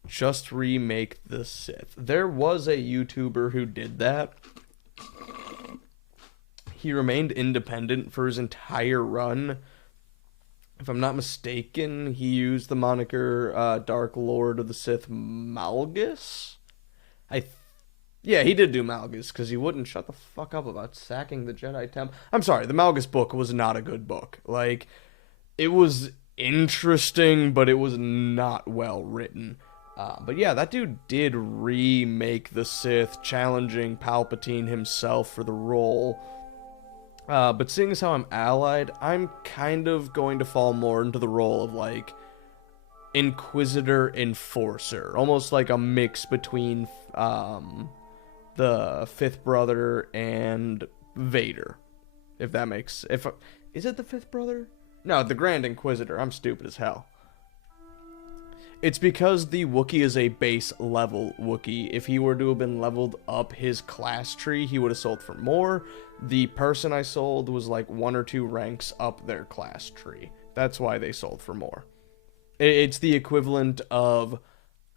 Just remake the Sith. There was a YouTuber who did that. He remained independent for his entire run. if I'm not mistaken, he used the moniker Dark Lord of the Sith Malgus. Yeah, he did do Malgus, because he wouldn't shut the fuck up about sacking the Jedi Temple. I'm sorry, the Malgus book was not a good book. Like, it was interesting, but it was not well written. But yeah, that dude did remake the Sith, challenging Palpatine himself for the role. But seeing as how I'm allied, I'm kind of going to fall more into the role of, like, Inquisitor Enforcer. Almost like a mix between the fifth brother and Vader. If that makes... Is it the fifth brother? No, the Grand Inquisitor. I'm stupid as hell. It's because the Wookiee is a base level Wookiee. If he were to have been leveled up his class tree, he would have sold for more. The person I sold was like 1 or 2 ranks up their class tree. That's why they sold for more. It's the equivalent of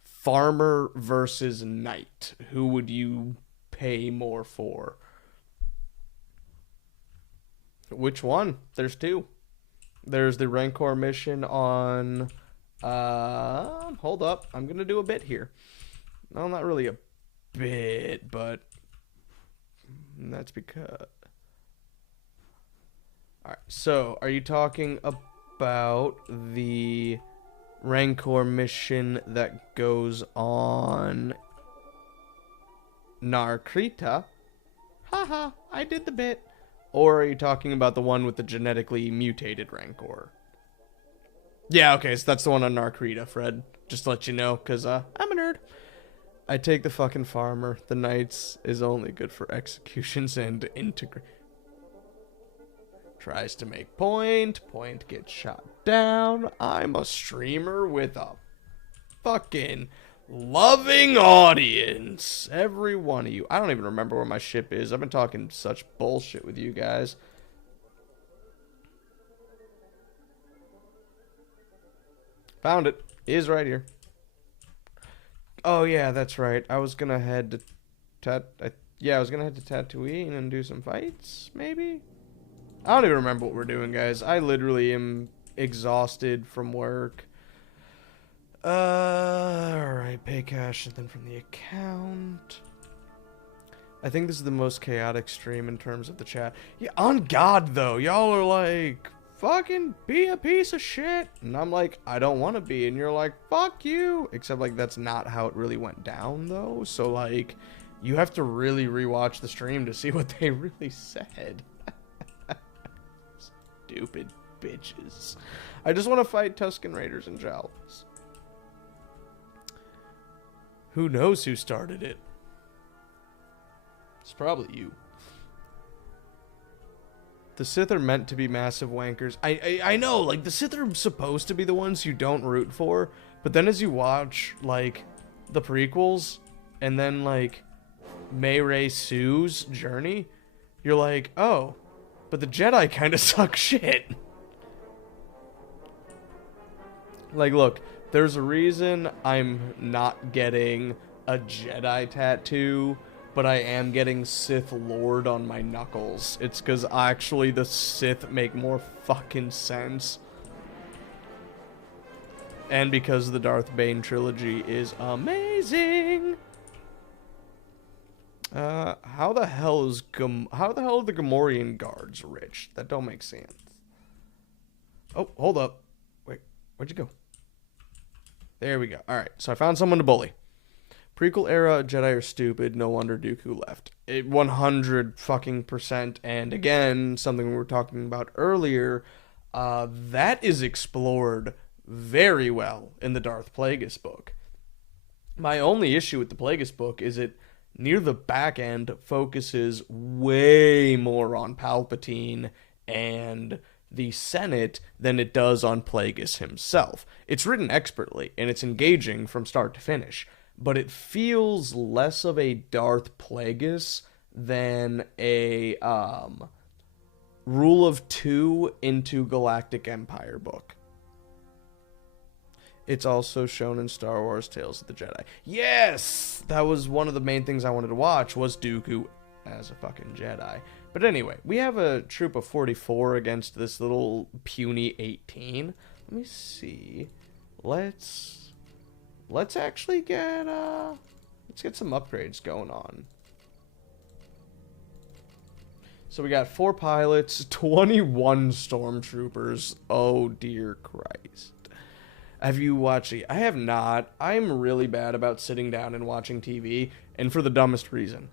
farmer versus knight. Who would you pay more for? Which one? There's 2. There's the Rancor mission on... hold up. I'm going to do a bit here. Well, not really a bit, but... that's because... Alright, so, are you talking about the Rancor mission that goes on Narkrita? Haha, I did the bit. Or are you talking about the one with the genetically mutated Rancor? Yeah, okay, so that's the one on Narkrita, Fred. Just to let you know, because I'm a nerd. I take the fucking farmer. The Knights is only good for executions and integrate. Tries to make point. Point gets shot down. I'm a streamer with a fucking loving audience. Every one of you. I don't even remember where my ship is. I've been talking such bullshit with you guys. Found it. It is right here. Oh yeah, that's right. I was gonna head to I was gonna head to Tatooine and do some fights, maybe? I don't even remember what we're doing, guys. I literally am exhausted from work. Alright, pay cash and then from the account. I think this is the most chaotic stream in terms of the chat. Yeah, on God, though. Y'all are like, fucking be a piece of shit. And I'm like, I don't want to be. And you're like, fuck you. Except, like, that's not how it really went down, though. So, like, you have to really rewatch the stream to see what they really said. Stupid bitches. I just want to fight Tusken Raiders and Jawas. Who knows who started it? It's probably you. The Sith are meant to be massive wankers. I know, like, the Sith are supposed to be the ones you don't root for, but then as you watch, like, the prequels, and then, like, Mei Rei Su's journey, you're like, oh, but the Jedi kind of suck shit. Like, look, there's a reason I'm not getting a Jedi tattoo, but I am getting Sith Lord on my knuckles. It's because actually the Sith make more fucking sense. And because the Darth Bane trilogy is amazing. How the hell are the Gamorrean guards rich? That don't make sense. Oh, hold up. Wait, where'd you go? There we go. Alright, so I found someone to bully. Prequel era Jedi are stupid. No wonder Dooku left. 100 fucking %. And again, something we were talking about earlier, that is explored very well in the Darth Plagueis book. My only issue with the Plagueis book is it, near the back end, focuses way more on Palpatine and the Senate than it does on Plagueis himself. It's written expertly, and it's engaging from start to finish, but it feels less of a Darth Plagueis than a Rule of Two into Galactic Empire book. It's also shown in Star Wars Tales of the Jedi. Yes! That was one of the main things I wanted to watch, was Dooku as a fucking Jedi. But anyway, we have a troop of 44 against this little puny 18. Let me see. Let's actually get let's get some upgrades going on. So we got 4 pilots, 21 stormtroopers. Oh dear Christ. Have you watched it? I have not. I'm really bad about sitting down and watching TV, and for the dumbest reason.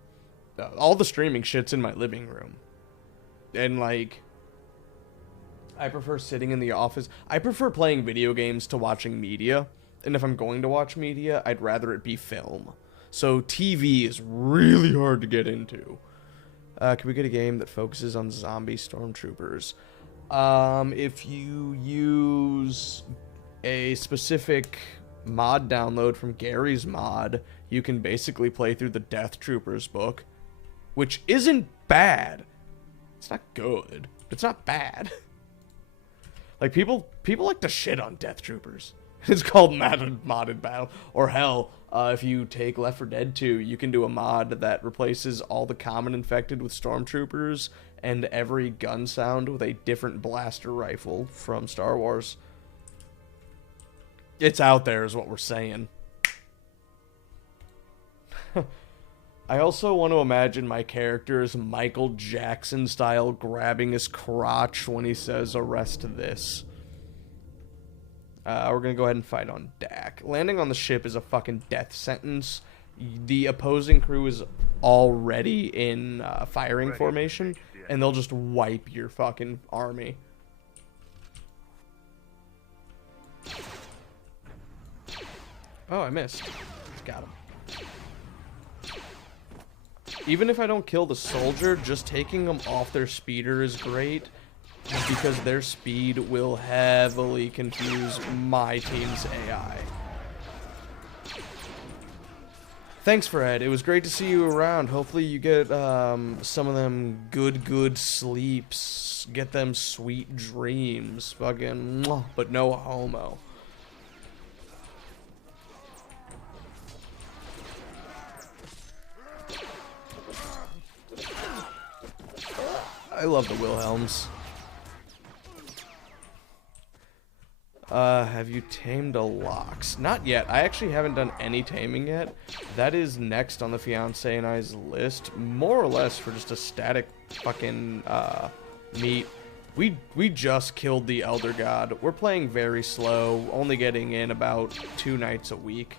All the streaming shit's in my living room. And like, I prefer sitting in the office. I prefer playing video games to watching media. And if I'm going to watch media, I'd rather it be film. So TV is really hard to get into. Can we get a game that focuses on zombie stormtroopers? If you use a specific mod download from Gary's mod, you can basically play through the Death Troopers book, which isn't bad. It's not good. It's not bad. Like, people like to shit on Death Troopers. It's called modded battle. Or hell, if you take Left 4 Dead 2, you can do a mod that replaces all the common infected with stormtroopers and every gun sound with a different blaster rifle from Star Wars. It's out there is what we're saying. I also want to imagine my character as Michael Jackson style grabbing his crotch when he says arrest this. We're going to go ahead and fight on Dak. Landing on the ship is a fucking death sentence. The opposing crew is already in firing formation, and they'll just wipe your fucking army. Oh, I missed. Got him. Even if I don't kill the soldier, just taking them off their speeder is great, because their speed will heavily confuse my team's AI. Thanks, Fred. It was great to see you around. Hopefully you get some of them good sleeps. Get them sweet dreams. Fucking mwah, but no homo. I love the Wilhelms. Have you tamed a Lox? Not yet. I actually haven't done any taming yet. That is next on the fiancé and I's list. More or less for just a static fucking meet. We just killed the Elder God. We're playing very slow, only getting in about 2 nights a week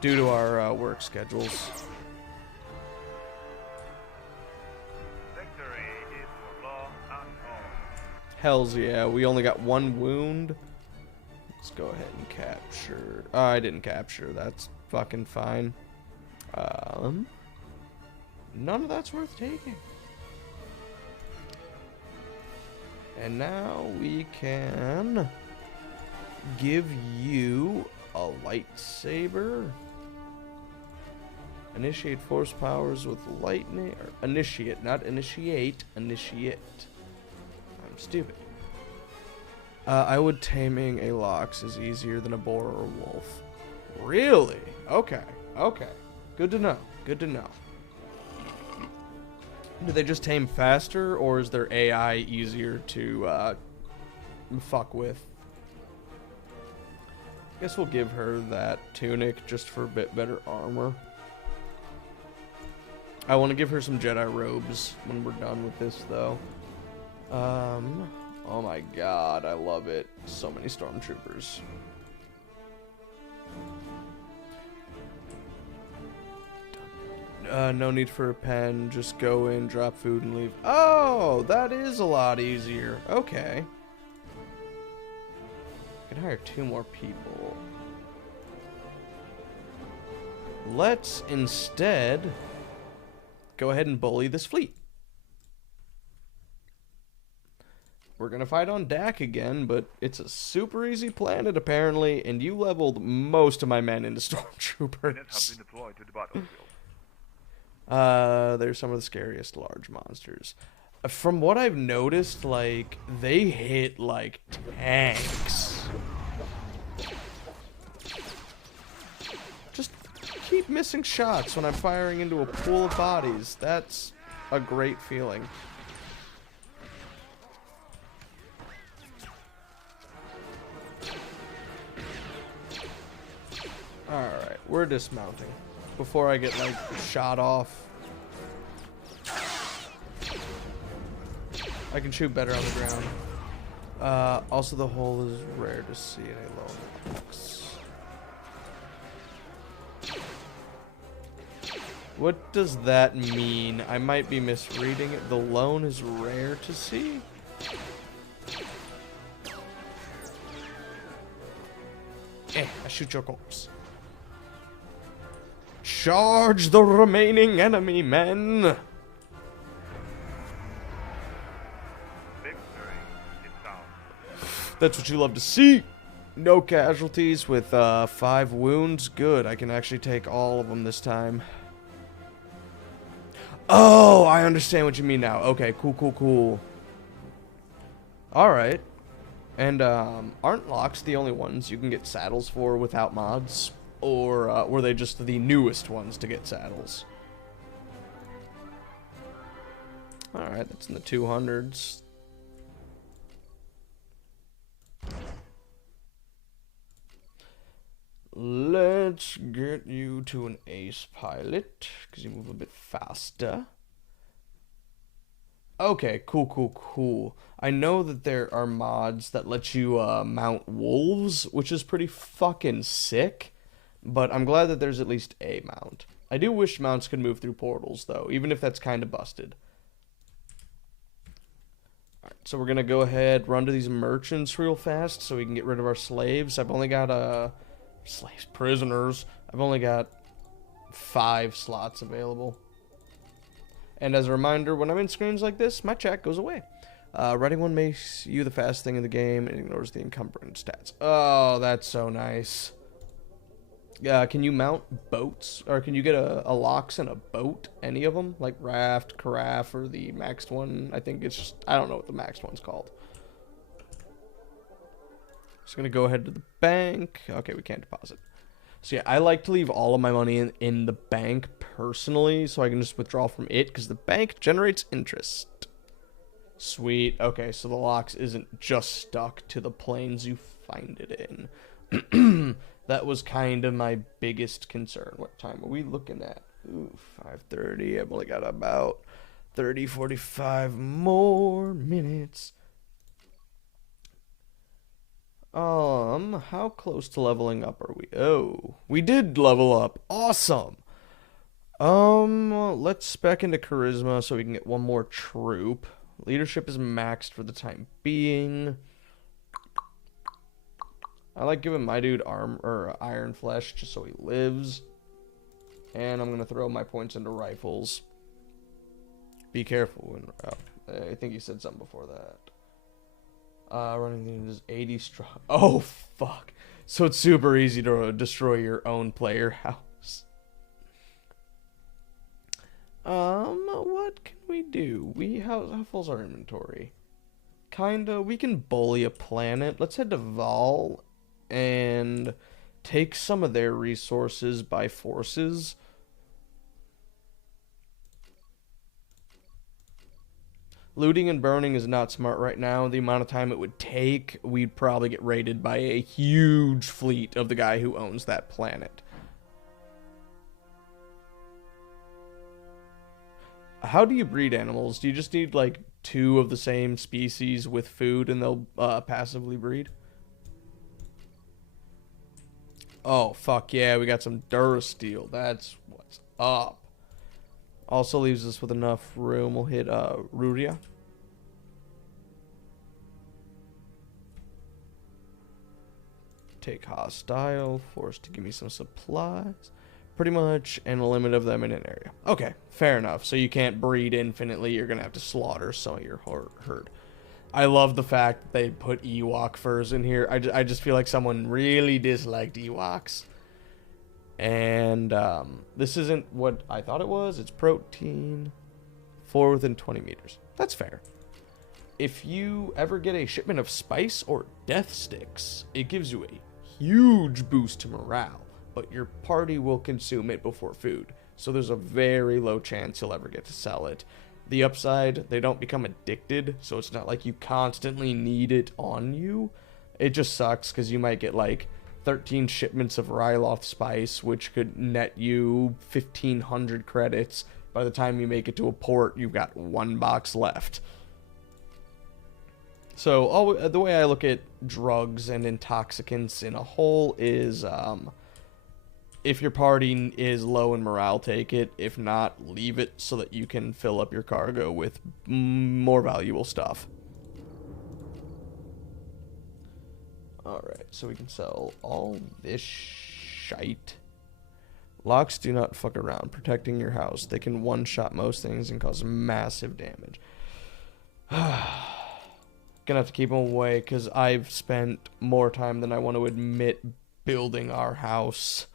due to our work schedules. Hells yeah, we only got 1 wound. Let's go ahead and capture. Oh, I didn't capture. That's fucking fine. None of that's worth taking. And now we can give you a lightsaber. Initiate force powers with lightning. Or initiate, not initiate. Initiate. Stupid. I would taming a Lox is easier than a boar or a wolf. Really? Okay. Okay. Good to know. Good to know. Do they just tame faster, or is their AI easier to fuck with? Guess we'll give her that tunic just for a bit better armor. I want to give her some Jedi robes when we're done with this, though. Oh my god, I love it. So many stormtroopers. No need for a pen, just go in, drop food, and leave. Oh, that is a lot easier. Okay. I can hire 2 more people. Let's instead go ahead and bully this fleet. We're going to fight on Dak again, but it's a super easy planet, apparently, and you leveled most of my men into stormtroopers. Have been deployed to the battlefield. They're some of the scariest large monsters. From what I've noticed, like, they hit like tanks. Just keep missing shots when I'm firing into a pool of bodies. That's a great feeling. Alright, we're dismounting. Before I get, like, shot off. I can shoot better on the ground. Also, the hole is rare to see in a lone box. What does that mean? I might be misreading it. The lone is rare to see? I shoot your corpse. Charge the remaining enemy, men! Victory is down. That's what you love to see. No casualties with 5 wounds. Good, I can actually take all of them this time. Oh, I understand what you mean now. Okay, cool. Alright. And aren't locks the only ones you can get saddles for without mods? Or were they just the newest ones to get saddles? Alright, that's in the 200s. Let's get you to an ace pilot, because you move a bit faster. Okay, cool. I know that there are mods that let you mount wolves, which is pretty fucking sick. But I'm glad that there's at least a mount. I do wish mounts could move through portals, though, even if that's kind of busted. Alright, so we're going to go ahead, run to these merchants real fast so we can get rid of our slaves. I've only got, prisoners. I've only got 5 slots available. And as a reminder, when I'm in screens like this, my chat goes away. Writing one makes you the fast thing in the game and ignores the encumbrance stats. Oh, that's so nice. Can you mount boats? Or can you get a locks and a boat? Any of them? Like raft, carafe, or the maxed one? I think it's just... I don't know what the maxed one's called. Just gonna go ahead to the bank. Okay, we can't deposit. So yeah, I like to leave all of my money in the bank personally, so I can just withdraw from it, because the bank generates interest. Sweet. Okay, so the locks isn't just stuck to the planes you find it in. That was kind of my biggest concern. What time are we looking at? Ooh, 5:30. I've only got about 45 more minutes. How close to leveling up are we? Oh, we did level up. Awesome. Let's spec into charisma so we can get one more troop. Leadership is maxed for the time being. I like giving my dude iron flesh just so he lives. And I'm going to throw my points into rifles. Be careful when... Oh, I think he said something before that. Running things is 80 strong. Oh, fuck. So it's super easy to destroy your own player house. What can we do? How full's our inventory? Kinda. We can bully a planet. Let's head to Val and take some of their resources by forces. Looting and burning is not smart right now. The amount of time it would take, we'd probably get raided by a huge fleet of the guy who owns that planet. How do you breed animals? Do you just need, like, 2 of the same species with food and they'll passively breed? Oh, fuck yeah, we got some Durasteel. That's what's up. Also leaves us with enough room. We'll hit Ruria. Take hostile. Forced to give me some supplies. Pretty much, and a limit of them in an area. Okay, fair enough. So you can't breed infinitely. You're going to have to slaughter some of your herd. I love the fact that they put Ewok furs in here. I just feel like someone really disliked Ewoks. And this isn't what I thought it was. It's protein. 4 within 20 meters. That's fair. If you ever get a shipment of spice or death sticks, it gives you a huge boost to morale. But your party will consume it before food. So there's a very low chance you'll ever get to sell it. The upside, they don't become addicted, so it's not like you constantly need it on you. It just sucks because you might get like 13 shipments of Ryloth spice, which could net you 1,500 credits. By the time you make it to a port, you've got 1 box left. So the way I look at drugs and intoxicants in a whole is, if your party is low in morale, take it. If not, leave it so that you can fill up your cargo with more valuable stuff. Alright, so we can sell all this shite. Locks do not fuck around. Protecting your house. They can one-shot most things and cause massive damage. Gonna have to keep them away because I've spent more time than I want to admit building our house.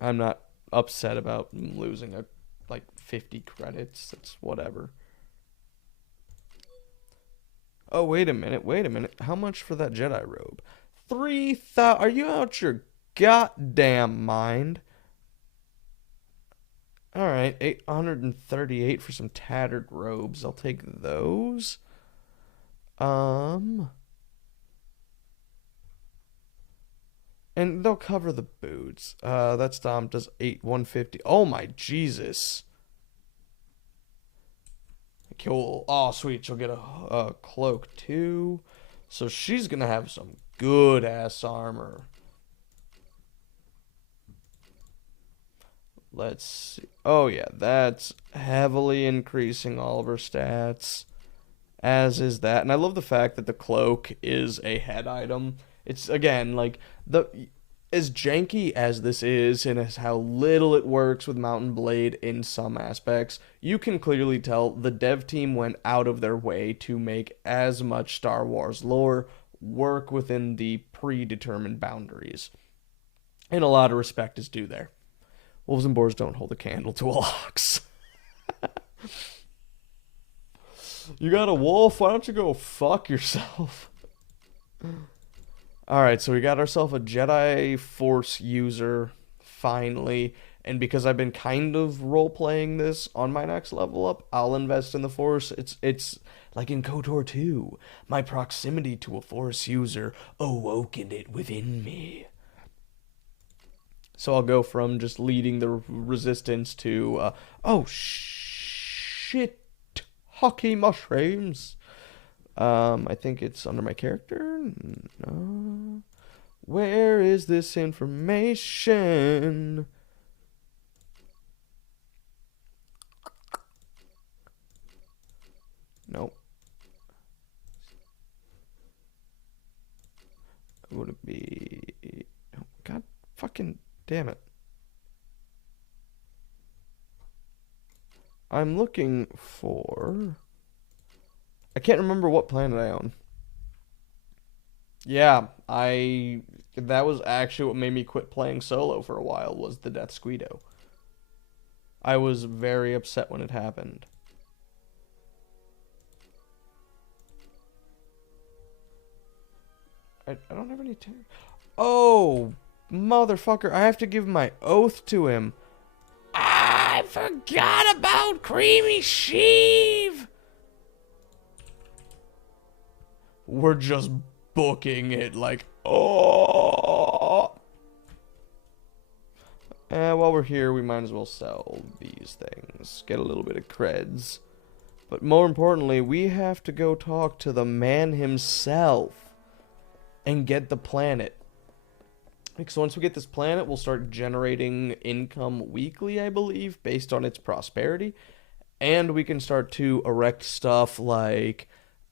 I'm not upset about losing like 50 credits. That's whatever. Oh, wait a minute. How much for that Jedi robe? 3,000. Are you out your goddamn mind? Alright, 838 for some tattered robes. I'll take those. And they'll cover the boots. That's does 150. Oh my Jesus. Cool. Oh, sweet. She'll get a cloak too. So she's gonna have some good ass armor. Let's see. Oh yeah, that's heavily increasing all of her stats. As is that. And I love the fact that the cloak is a head item. It's, again, like, as janky as this is and as how little it works with Mountain Blade in some aspects, you can clearly tell the dev team went out of their way to make as much Star Wars lore work within the predetermined boundaries. And a lot of respect is due there. Wolves and boars don't hold a candle to a lox. You got a wolf? Why don't you go fuck yourself? Alright, so we got ourselves a Jedi Force user, finally. And because I've been kind of role-playing this on my next level up, I'll invest in the Force. It's like in KOTOR 2. My proximity to a Force user awoken it within me. So I'll go from just leading the resistance to, oh shit, hockey mushrooms. I think it's under my character. No. Where is this information? Nope. Would it be... Oh, God fucking damn it. I'm looking for... I can't remember what planet I own. Yeah, that was actually what made me quit playing solo for a while, was the Death Squeedo. I was very upset when it happened. I don't have any... Oh, motherfucker, I have to give my oath to him. I forgot about Creamy Sheev. We're just booking it like, oh. And while we're here, we might as well sell these things. Get a little bit of creds. But more importantly, we have to go talk to the man himself and get the planet. Because once we get this planet, we'll start generating income weekly, I believe, based on its prosperity. And we can start to erect stuff like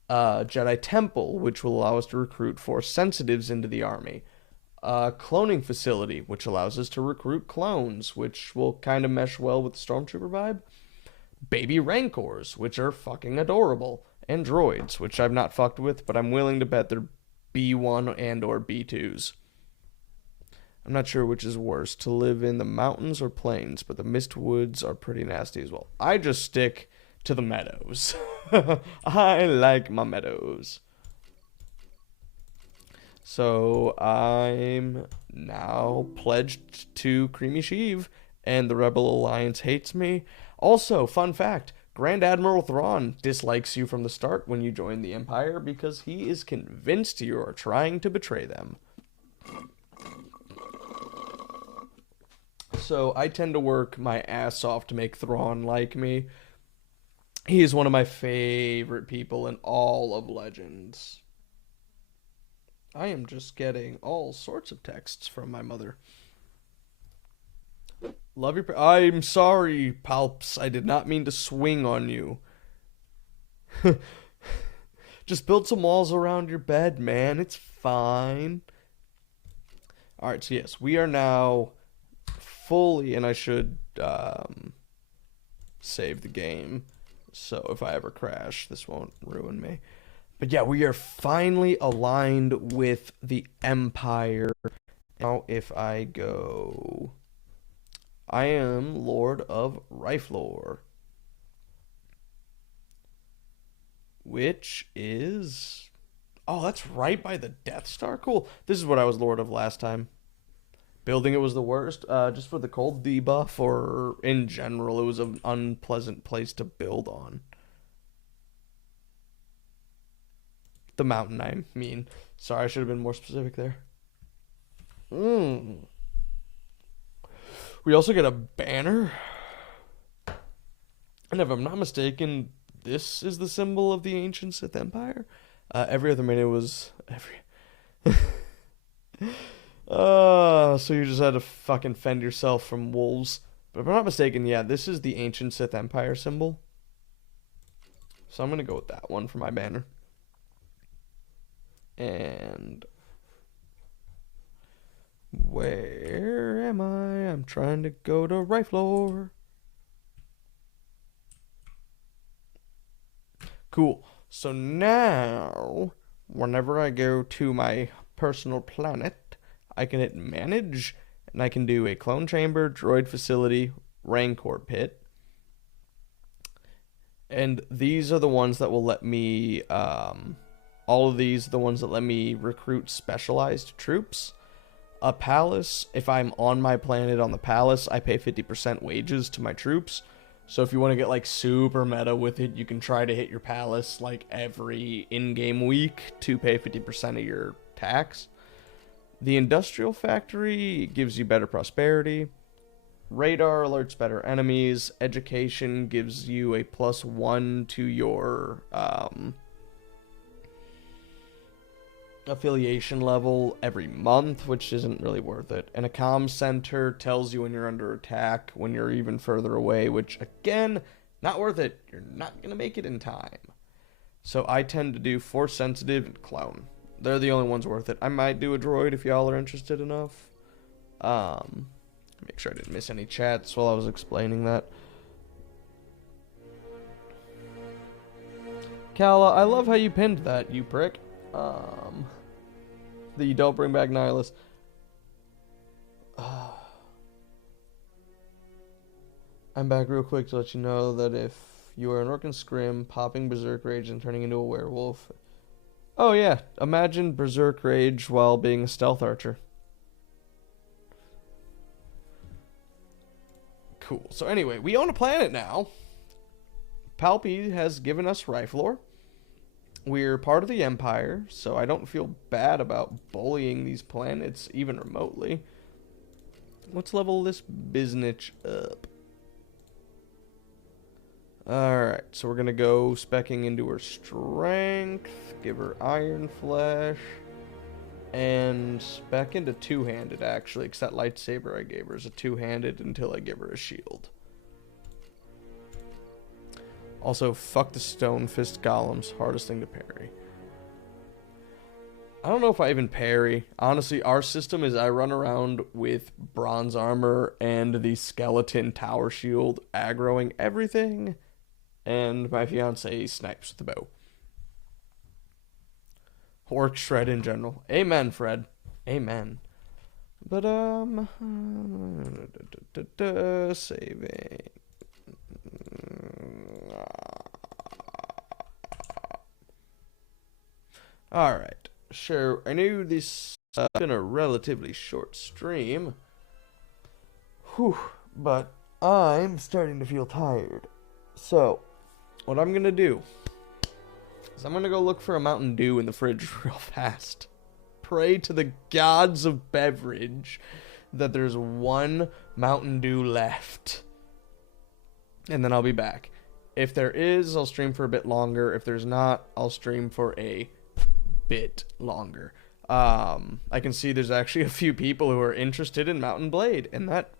Jedi Temple, which will allow us to recruit Force Sensitives into the army. Cloning facility, which allows us to recruit clones, which will kind of mesh well with the Stormtrooper vibe. Baby Rancors, which are fucking adorable. And droids, which I've not fucked with, but I'm willing to bet they're B1 and or B2s. I'm not sure which is worse, to live in the mountains or plains, but the mist woods are pretty nasty as well. I just stick to the meadows. I like my meadows. So I'm now pledged to Creamy Sheev, and the Rebel Alliance hates me. Also, fun fact, Grand Admiral Thrawn dislikes you from the start when you join the Empire because he is convinced you are trying to betray them. So I tend to work my ass off to make Thrawn like me. He is one of my favorite people in all of Legends. I am just getting all sorts of texts from my mother. Love your... I'm sorry, Palps. I did not mean to swing on you. Just build some walls around your bed, man. It's fine. Alright, so yes, we are now fully... And I should save the game. So if I ever crash, this won't ruin me. But yeah, we are finally aligned with the Empire. Now, if I go... I am Lord of Riflor. Which is... Oh, that's right by the Death Star? Cool. This is what I was Lord of last time. Building it was the worst, just for the cold debuff, or in general, it was an unpleasant place to build on. The mountain, I mean. Sorry, I should have been more specific there. We also get a banner. And if I'm not mistaken, this is the symbol of the ancient Sith Empire. Every other minute was... so you just had to fucking fend yourself from wolves. But if I'm not mistaken, yeah, this is the ancient Sith Empire symbol. So I'm going to go with that one for my banner. And... where am I? I'm trying to go to Riflor. Cool. So now, whenever I go to my personal planet, I can hit manage, and I can do a clone chamber, droid facility, rancor pit. And these are the ones that will let me, all of these are the ones that let me recruit specialized troops. A palace, if I'm on my planet on the palace, I pay 50% wages to my troops. So if you want to get like super meta with it, you can try to hit your palace like every in-game week to pay 50% of your tax. The industrial factory gives you better prosperity. Radar alerts better enemies. Education gives you a +1 to your affiliation level every month, which isn't really worth it. And a comm center tells you when you're under attack, when you're even further away, which again, not worth it. You're not going to make it in time. So I tend to do force sensitive and clone. They're the only ones worth it. I might do a droid if y'all are interested enough. Make sure I didn't miss any chats while I was explaining that. Kala, I love how you pinned that, you prick. That you don't bring back Nihilus. I'm back real quick to let you know that if you are an Orc and Scrim, popping Berserk Rage and turning into a werewolf... Oh yeah, imagine Berserk Rage while being a stealth archer. Cool. So anyway, we own a planet now. Palpy has given us Riflor. We're part of the Empire, so I don't feel bad about bullying these planets, even remotely. Let's level this biznitch up. Alright, so we're going to go specking into her strength, give her iron flesh, and spec into two-handed, actually, because that lightsaber I gave her is a two-handed until I give her a shield. Also, fuck the stone fist golems, hardest thing to parry. I don't know if I even parry. Honestly, our system is I run around with bronze armor and the skeleton tower shield, aggroing everything, and my fiance snipes with the bow. Orc shred in general. Amen, Fred. Amen. But, saving. Alright. Sure, I knew this has been a relatively short stream. Whew. But I'm starting to feel tired. So, what I'm gonna do is I'm gonna go look for a Mountain Dew in the fridge real fast. Pray to the gods of beverage that there's one Mountain Dew left. And then I'll be back. If there is, I'll stream for a bit longer. If there's not, I'll stream for a bit longer. I can see there's actually a few people who are interested in Mountain Blade, and that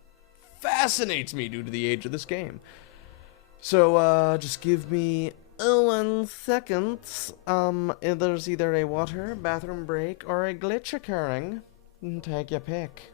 fascinates me due to the age of this game. So, just give me 1 second. There's either a water, bathroom break, or a glitch occurring. Take your pick.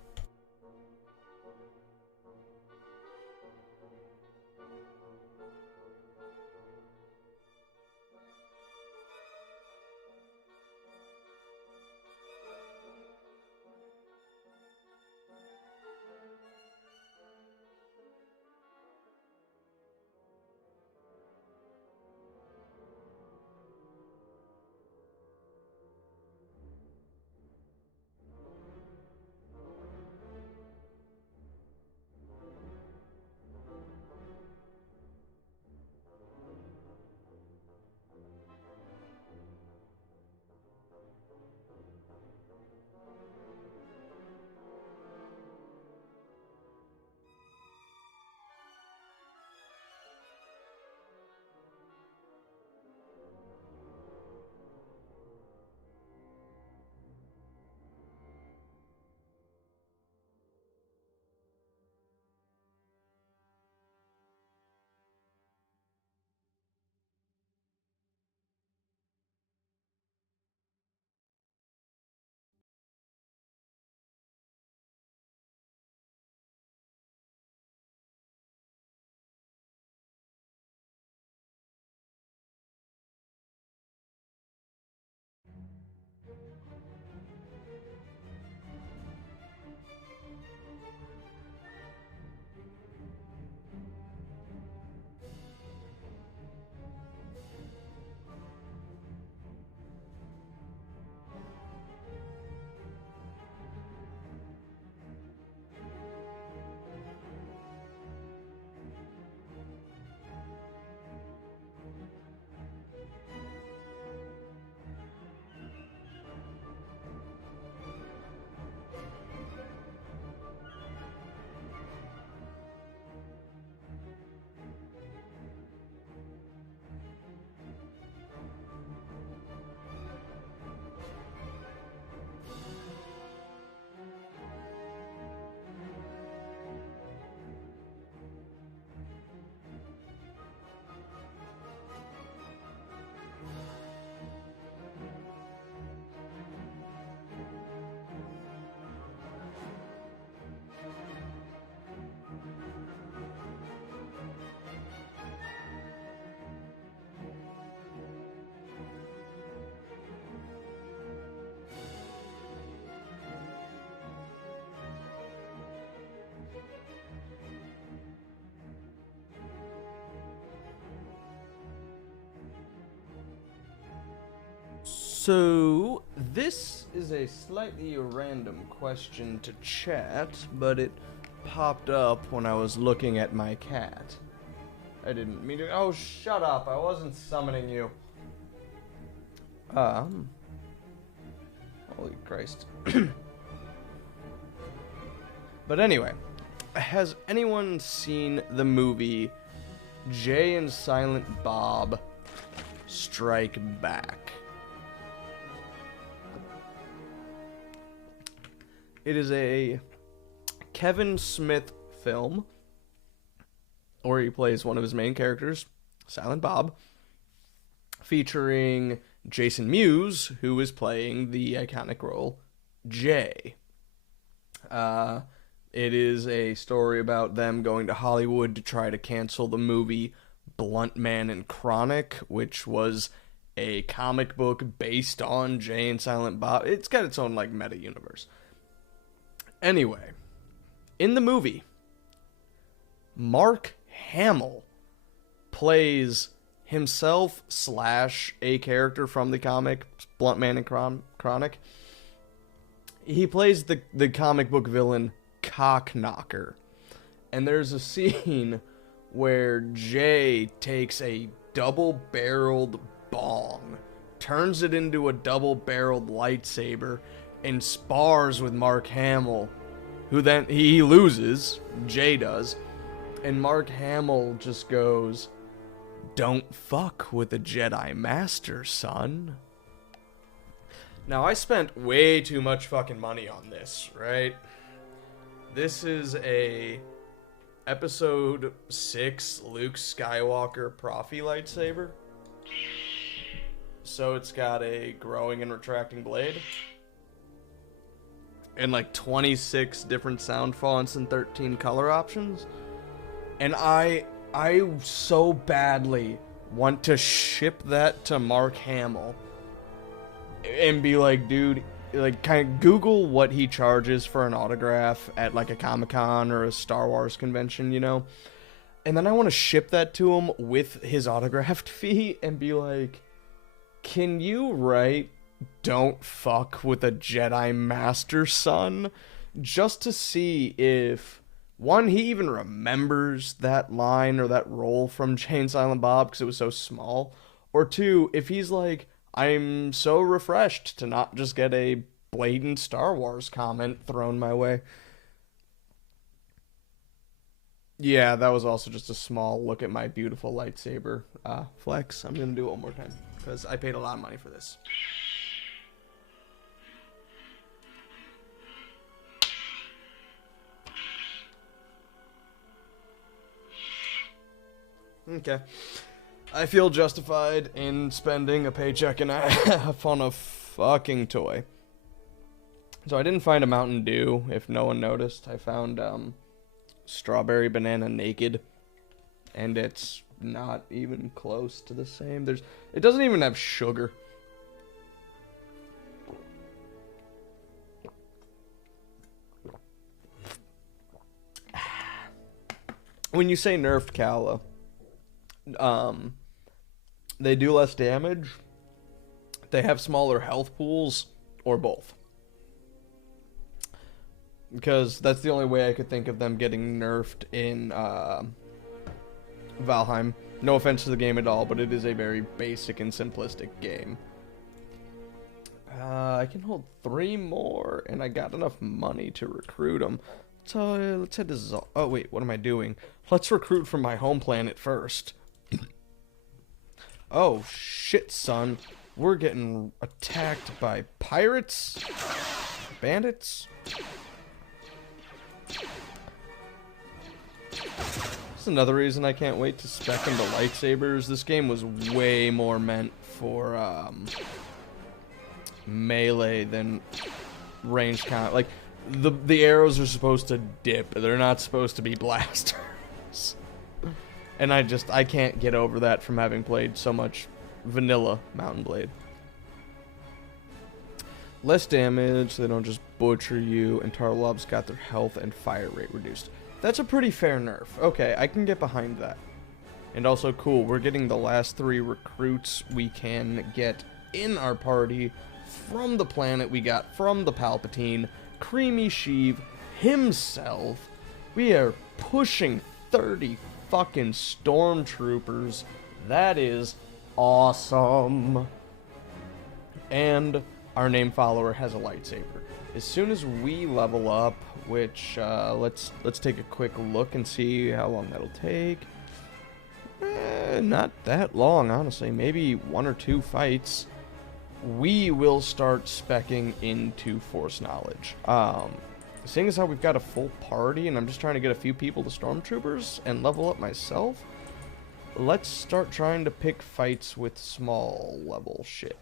So, this is a slightly random question to chat, but it popped up when I was looking at my cat. I didn't mean to. Oh, shut up. I wasn't summoning you. Holy Christ. But anyway, has anyone seen the movie Jay and Silent Bob Strike Back? It is a Kevin Smith film, where he plays one of his main characters, Silent Bob, featuring Jason Mewes, who is playing the iconic role Jay. It is a story about them going to Hollywood to try to cancel the movie Blunt Man and Chronic, which was a comic book based on Jay and Silent Bob. It's got its own, meta-universe. Anyway, in the movie, Mark Hamill plays himself / a character from the comic Blunt Man and Chronic. He plays the comic book villain Cockknocker. And there's a scene where Jay takes a double-barreled bong, turns it into a double-barreled lightsaber, and spars with Mark Hamill, who then, he loses, Jay does, and Mark Hamill just goes, "Don't fuck with a Jedi Master, son." Now, I spent way too much fucking money on this, right? This is a Episode 6 Luke Skywalker Profi lightsaber. So it's got a growing and retracting blade. And like 26 different sound fonts and 13 color options. And I so badly want to ship that to Mark Hamill and be like, dude, like, kind of Google what he charges for an autograph at like a Comic-Con or a Star Wars convention, you know? And then I want to ship that to him with his autographed fee and be like, can you write "Don't fuck with a Jedi Master, son"? Just to see if, one, he even remembers that line or that role from Jay and Silent Bob because it was so small. Or two, if he's like, I'm so refreshed to not just get a blatant Star Wars comment thrown my way. Yeah, that was also just a small look at my beautiful lightsaber flex. I'm going to do it one more time because I paid a lot of money for this. Okay. I feel justified in spending a paycheck and a half on a fucking toy. So I didn't find a Mountain Dew, if no one noticed. I found Strawberry Banana Naked, and it's not even close to the same. It doesn't even have sugar. When you say nerfed Kala, they do less damage, they have smaller health pools, or both. Because that's the only way I could think of them getting nerfed in Valheim. No offense to the game at all, but it is a very basic and simplistic game. I can hold 3 more, and I got enough money to recruit them. So let's head to oh wait, what am I doing? Let's recruit from my home planet first. Oh shit, son. We're getting attacked by pirates? Bandits? That's another reason I can't wait to spec into lightsabers. This game was way more meant for melee than ranged combat. Like, the arrows are supposed to dip. They're not supposed to be blasters. And I can't get over that from having played so much vanilla Mount and Blade. Less damage, they don't just butcher you, and Tarlov's got their health and fire rate reduced. That's a pretty fair nerf. Okay, I can get behind that. And also, cool, we're getting the last 3 recruits we can get in our party from the planet we got from the Palpatine, Creamy Sheev himself. We are pushing 30 fucking stormtroopers. That is awesome. And our name follower has a lightsaber. As soon as we level up, which let's take a quick look and see how long that'll take. Not that long, honestly. Maybe 1 or 2 fights. We will start speccing into Force Knowledge. Seeing as how we've got a full party and I'm just trying to get a few people to Stormtroopers and level up myself, let's start trying to pick fights with small level shit.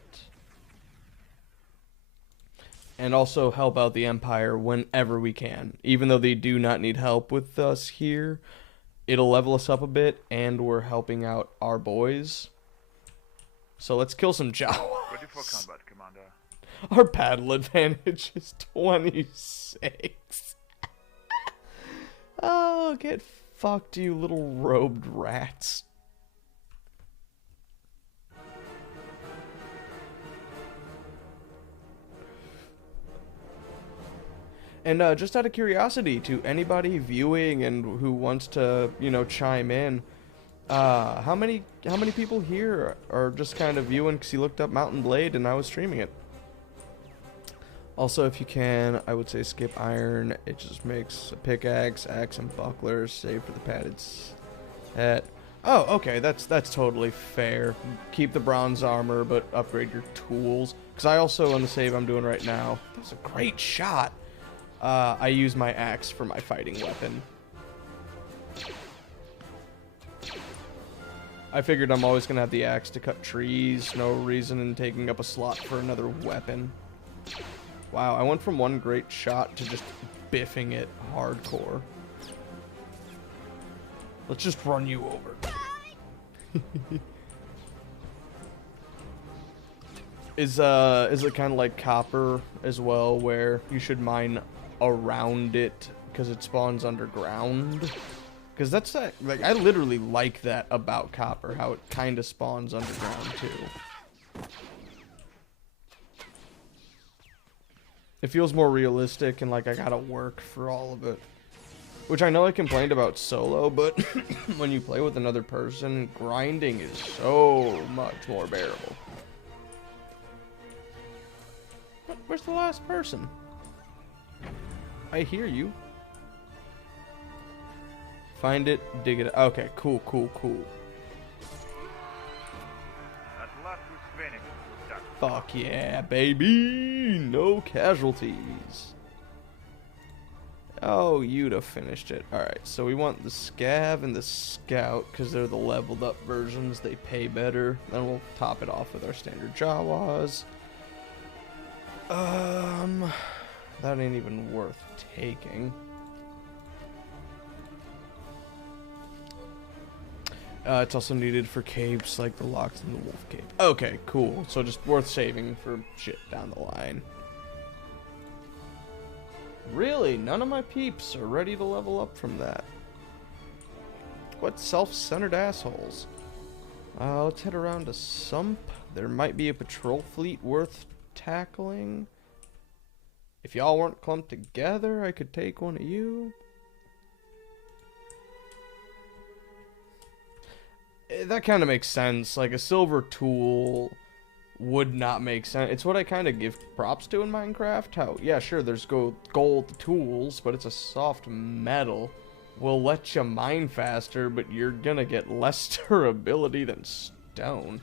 And also help out the Empire whenever we can. Even though they do not need help with us here, it'll level us up a bit, and we're helping out our boys. So let's kill some Jawas. Ready for combat, Commander. Our battle advantage is 26. Oh, get fucked, you little robed rats. And just out of curiosity, to anybody viewing and who wants to, you know, chime in, how many people here are just kind of viewing because you looked up Mountain Blade and I was streaming it? Also, if you can, I would say skip iron. It just makes a pickaxe, axe, and bucklers. Save for the padded set. Oh, okay, that's totally fair. Keep the bronze armor, but upgrade your tools. Because I also, on the save I'm doing right now, that was a great shot. I use my axe for my fighting weapon. I figured I'm always going to have the axe to cut trees. No reason in taking up a slot for another weapon. Wow, I went from one great shot to just biffing it hardcore. Let's just run you over. Is it kind of like copper as well, where you should mine around it because it spawns underground? Because that's like I literally like that about copper, how it kind of spawns underground too. It feels more realistic and like I gotta work for all of it. Which I know I complained about solo, but when you play with another person, grinding is so much more bearable. Where's the last person? I hear you. Find it, dig it. Okay, cool. At last we're finished with that. Fuck yeah, baby! No casualties. Oh, you'd have finished it. Alright, so we want the Scav and the Scout, because they're the leveled up versions. They pay better. Then we'll top it off with our standard Jawas. That ain't even worth taking. It's also needed for capes like the Locks and the Wolf Cape. Okay, cool. So just worth saving for shit down the line. Really? None of my peeps are ready to level up from that. What self-centered assholes. Let's head around to Sump. There might be a patrol fleet worth tackling. If y'all weren't clumped together, I could take one of you. That kind of makes sense. Like, a silver tool would not make sense. It's what I kind of give props to in Minecraft. How, yeah, sure, there's gold tools, but it's a soft metal. Will let you mine faster, but you're gonna get less durability than stone.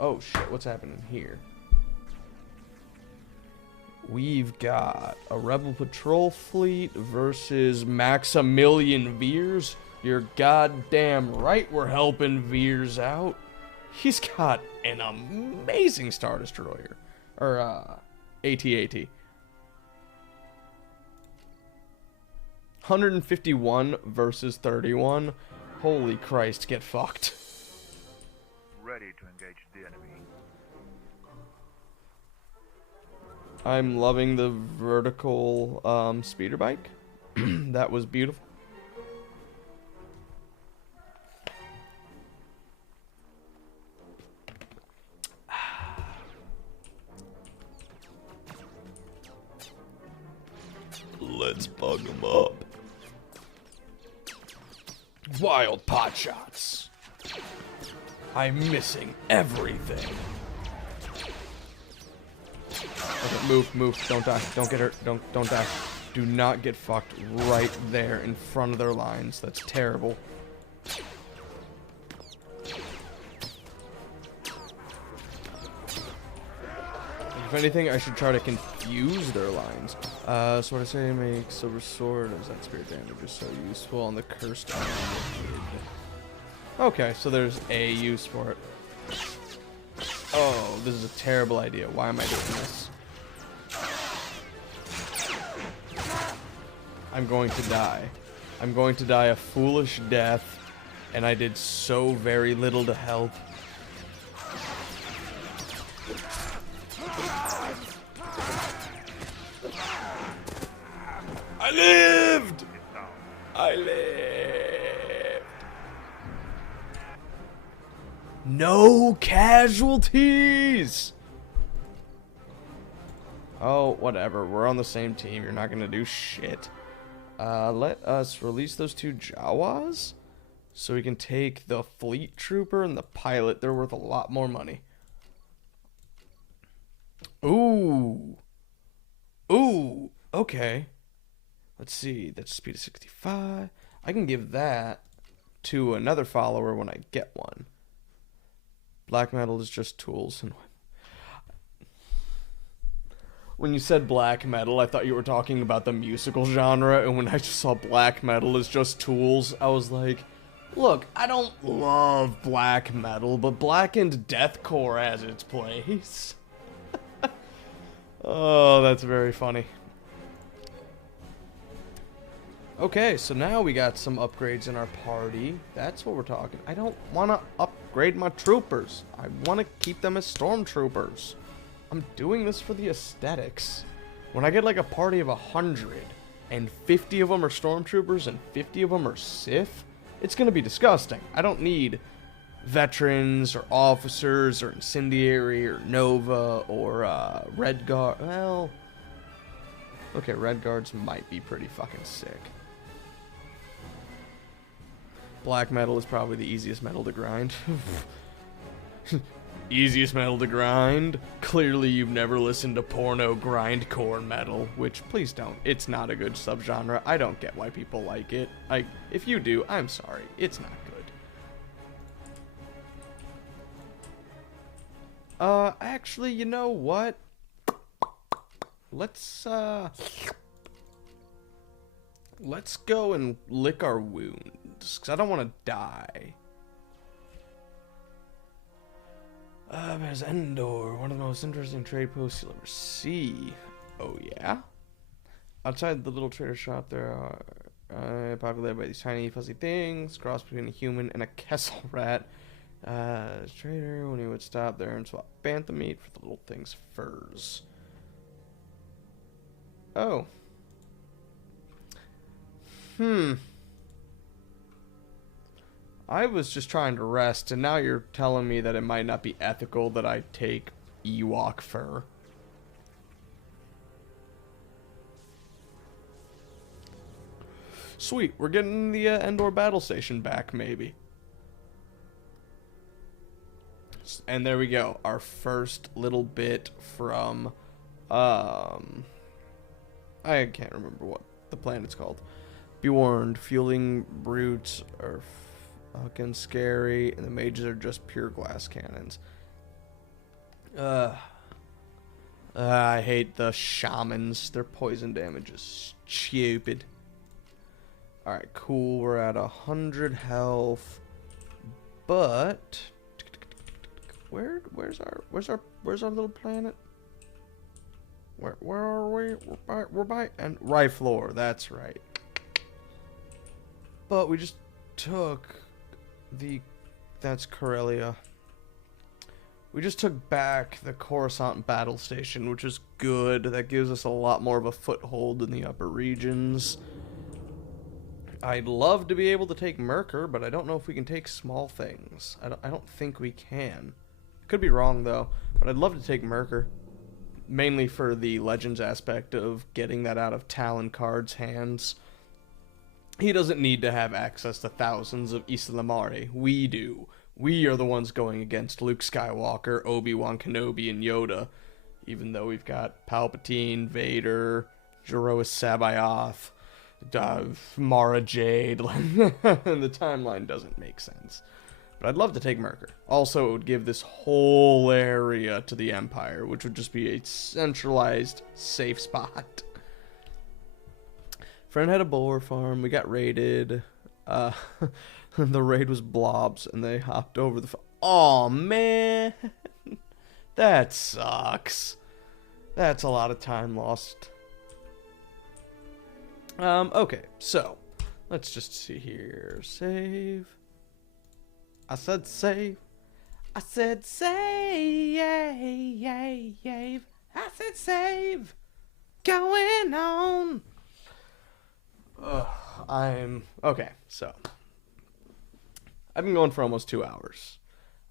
Oh, shit, what's happening here? We've got a Rebel Patrol fleet versus Maximilian Veers. You're goddamn right we're helping Veers out. He's got an amazing Star Destroyer. Or, AT-AT. 151 versus 31. Holy Christ, get fucked. Ready to engage the enemy. I'm loving the vertical speeder bike. That was beautiful. Let's bug them up. Wild pot shots. I'm missing everything. Okay, move. Don't die. Don't get hurt. Don't die. Do not get fucked right there in front of their lines. That's terrible. If anything, I should try to confuse their lines. So what I say makes Silver Sword as that spirit damage is so useful on the cursed armor. Okay, so there's a use for it. Oh, this is a terrible idea. Why am I doing this? I'm going to die. I'm going to die a foolish death, and I did so very little to help. I lived! I lived! No casualties! Oh, whatever. We're on the same team. You're not gonna do shit. Let us release those 2 Jawas so we can take the fleet trooper and the pilot. They're worth a lot more money. Ooh. Ooh. Okay. Let's see. That's speed of 65. I can give that to another follower when I get one. Black metal is just tools. And when you said black metal, I thought you were talking about the musical genre, and when I just saw black metal is just tools, I was like, look, I don't love black metal, but blackened deathcore has its place. Oh, that's very funny. Okay, so now we got some upgrades in our party. That's what we're talking. I don't want to upgrade my troopers. I want to keep them as stormtroopers. I'm doing this for the aesthetics. When I get like a party of 100 and 50 of them are stormtroopers and 50 of them are Sith, it's going to be disgusting. I don't need veterans or officers or incendiary or Nova or Red Guard. Well, okay, Red Guards might be pretty fucking sick. Black metal is probably the easiest metal to grind. Easiest metal to grind? Clearly you've never listened to porno grindcore metal, which, please don't. It's not a good subgenre. I don't get why people like it. If you do, I'm sorry. It's not good. Actually, you know what? Let's go and lick our wounds, because I don't want to die. There's Endor, one of the most interesting trade posts you'll ever see. Oh, yeah? Outside the little trader shop, there are populated by these tiny, fuzzy things, cross between a human and a Kessel rat. Trader, when he would stop there and swap bantha meat for the little thing's furs. Oh. I was just trying to rest, and now you're telling me that it might not be ethical that I take Ewok fur. Sweet, we're getting the Endor battle station back, maybe. And there we go, our first little bit from, I can't remember what the planet's called. Be warned, fueling brutes are fucking scary, and the mages are just pure glass cannons. I hate the shamans. Their poison damage is stupid. Alright, cool. We're at 100 health. But where's our little planet? Where are we? We're by and Riflor, that's right. But we just took that's Corellia. We just took back the Coruscant battle station, which is good. That gives us a lot more of a foothold in the upper regions. I'd love to be able to take Merkur, but I don't know if we can take small things. I don't think we can. Could be wrong, though, but I'd love to take Merkur. Mainly for the Legends aspect of getting that out of Talon Card's hands. He doesn't need to have access to thousands of Islamari. We do. We are the ones going against Luke Skywalker, Obi-Wan Kenobi, and Yoda. Even though we've got Palpatine, Vader, Jeroas Sabayoth, Mara Jade, and the timeline doesn't make sense. But I'd love to take Merkur. Also, it would give this whole area to the Empire, which would just be a centralized, safe spot. Friend had a boar farm. We got raided. The raid was blobs, and they hopped over the... Aw, man. That sucks. That's a lot of time lost. Okay, so let's just see here. Save. I said save. I said save. I said save. Going on. Okay, so I've been going for almost 2 hours.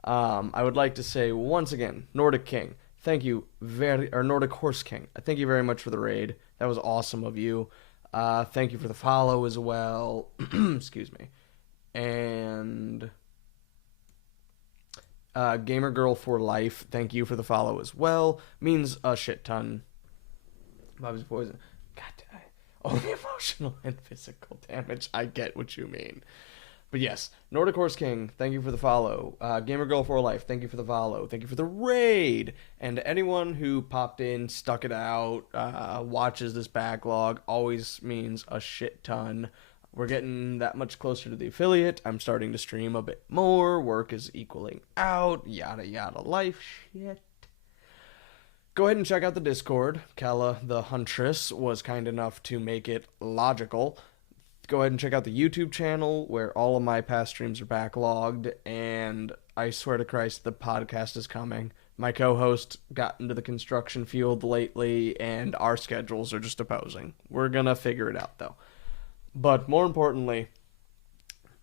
I would like to say once again, Nordic King, thank you Nordic Horse King. Thank you very much for the raid. That was awesome of you. Thank you for the follow as well. Excuse me. And Gamer Girl for Life, thank you for the follow as well. Means a shit ton. Bobby's Poison. God, only emotional and physical damage. I get what you mean. But yes, Nordic Horse King, thank you for the follow. Gamer Girl for Life, thank you for the follow. Thank you for the raid. And anyone who popped in, stuck it out, watches this backlog, always means a shit ton. We're getting that much closer to the affiliate. I'm starting to stream a bit more. Work is equaling out. Yada yada life shit. Go ahead and check out the Discord. Kala the Huntress was kind enough to make it logical. Go ahead and check out the YouTube channel where all of my past streams are backlogged. And I swear to Christ, the podcast is coming. My co-host got into the construction field lately, and our schedules are just opposing. We're gonna figure it out, though. But more importantly,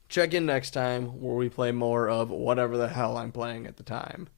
check in next time where we play more of whatever the hell I'm playing at the time.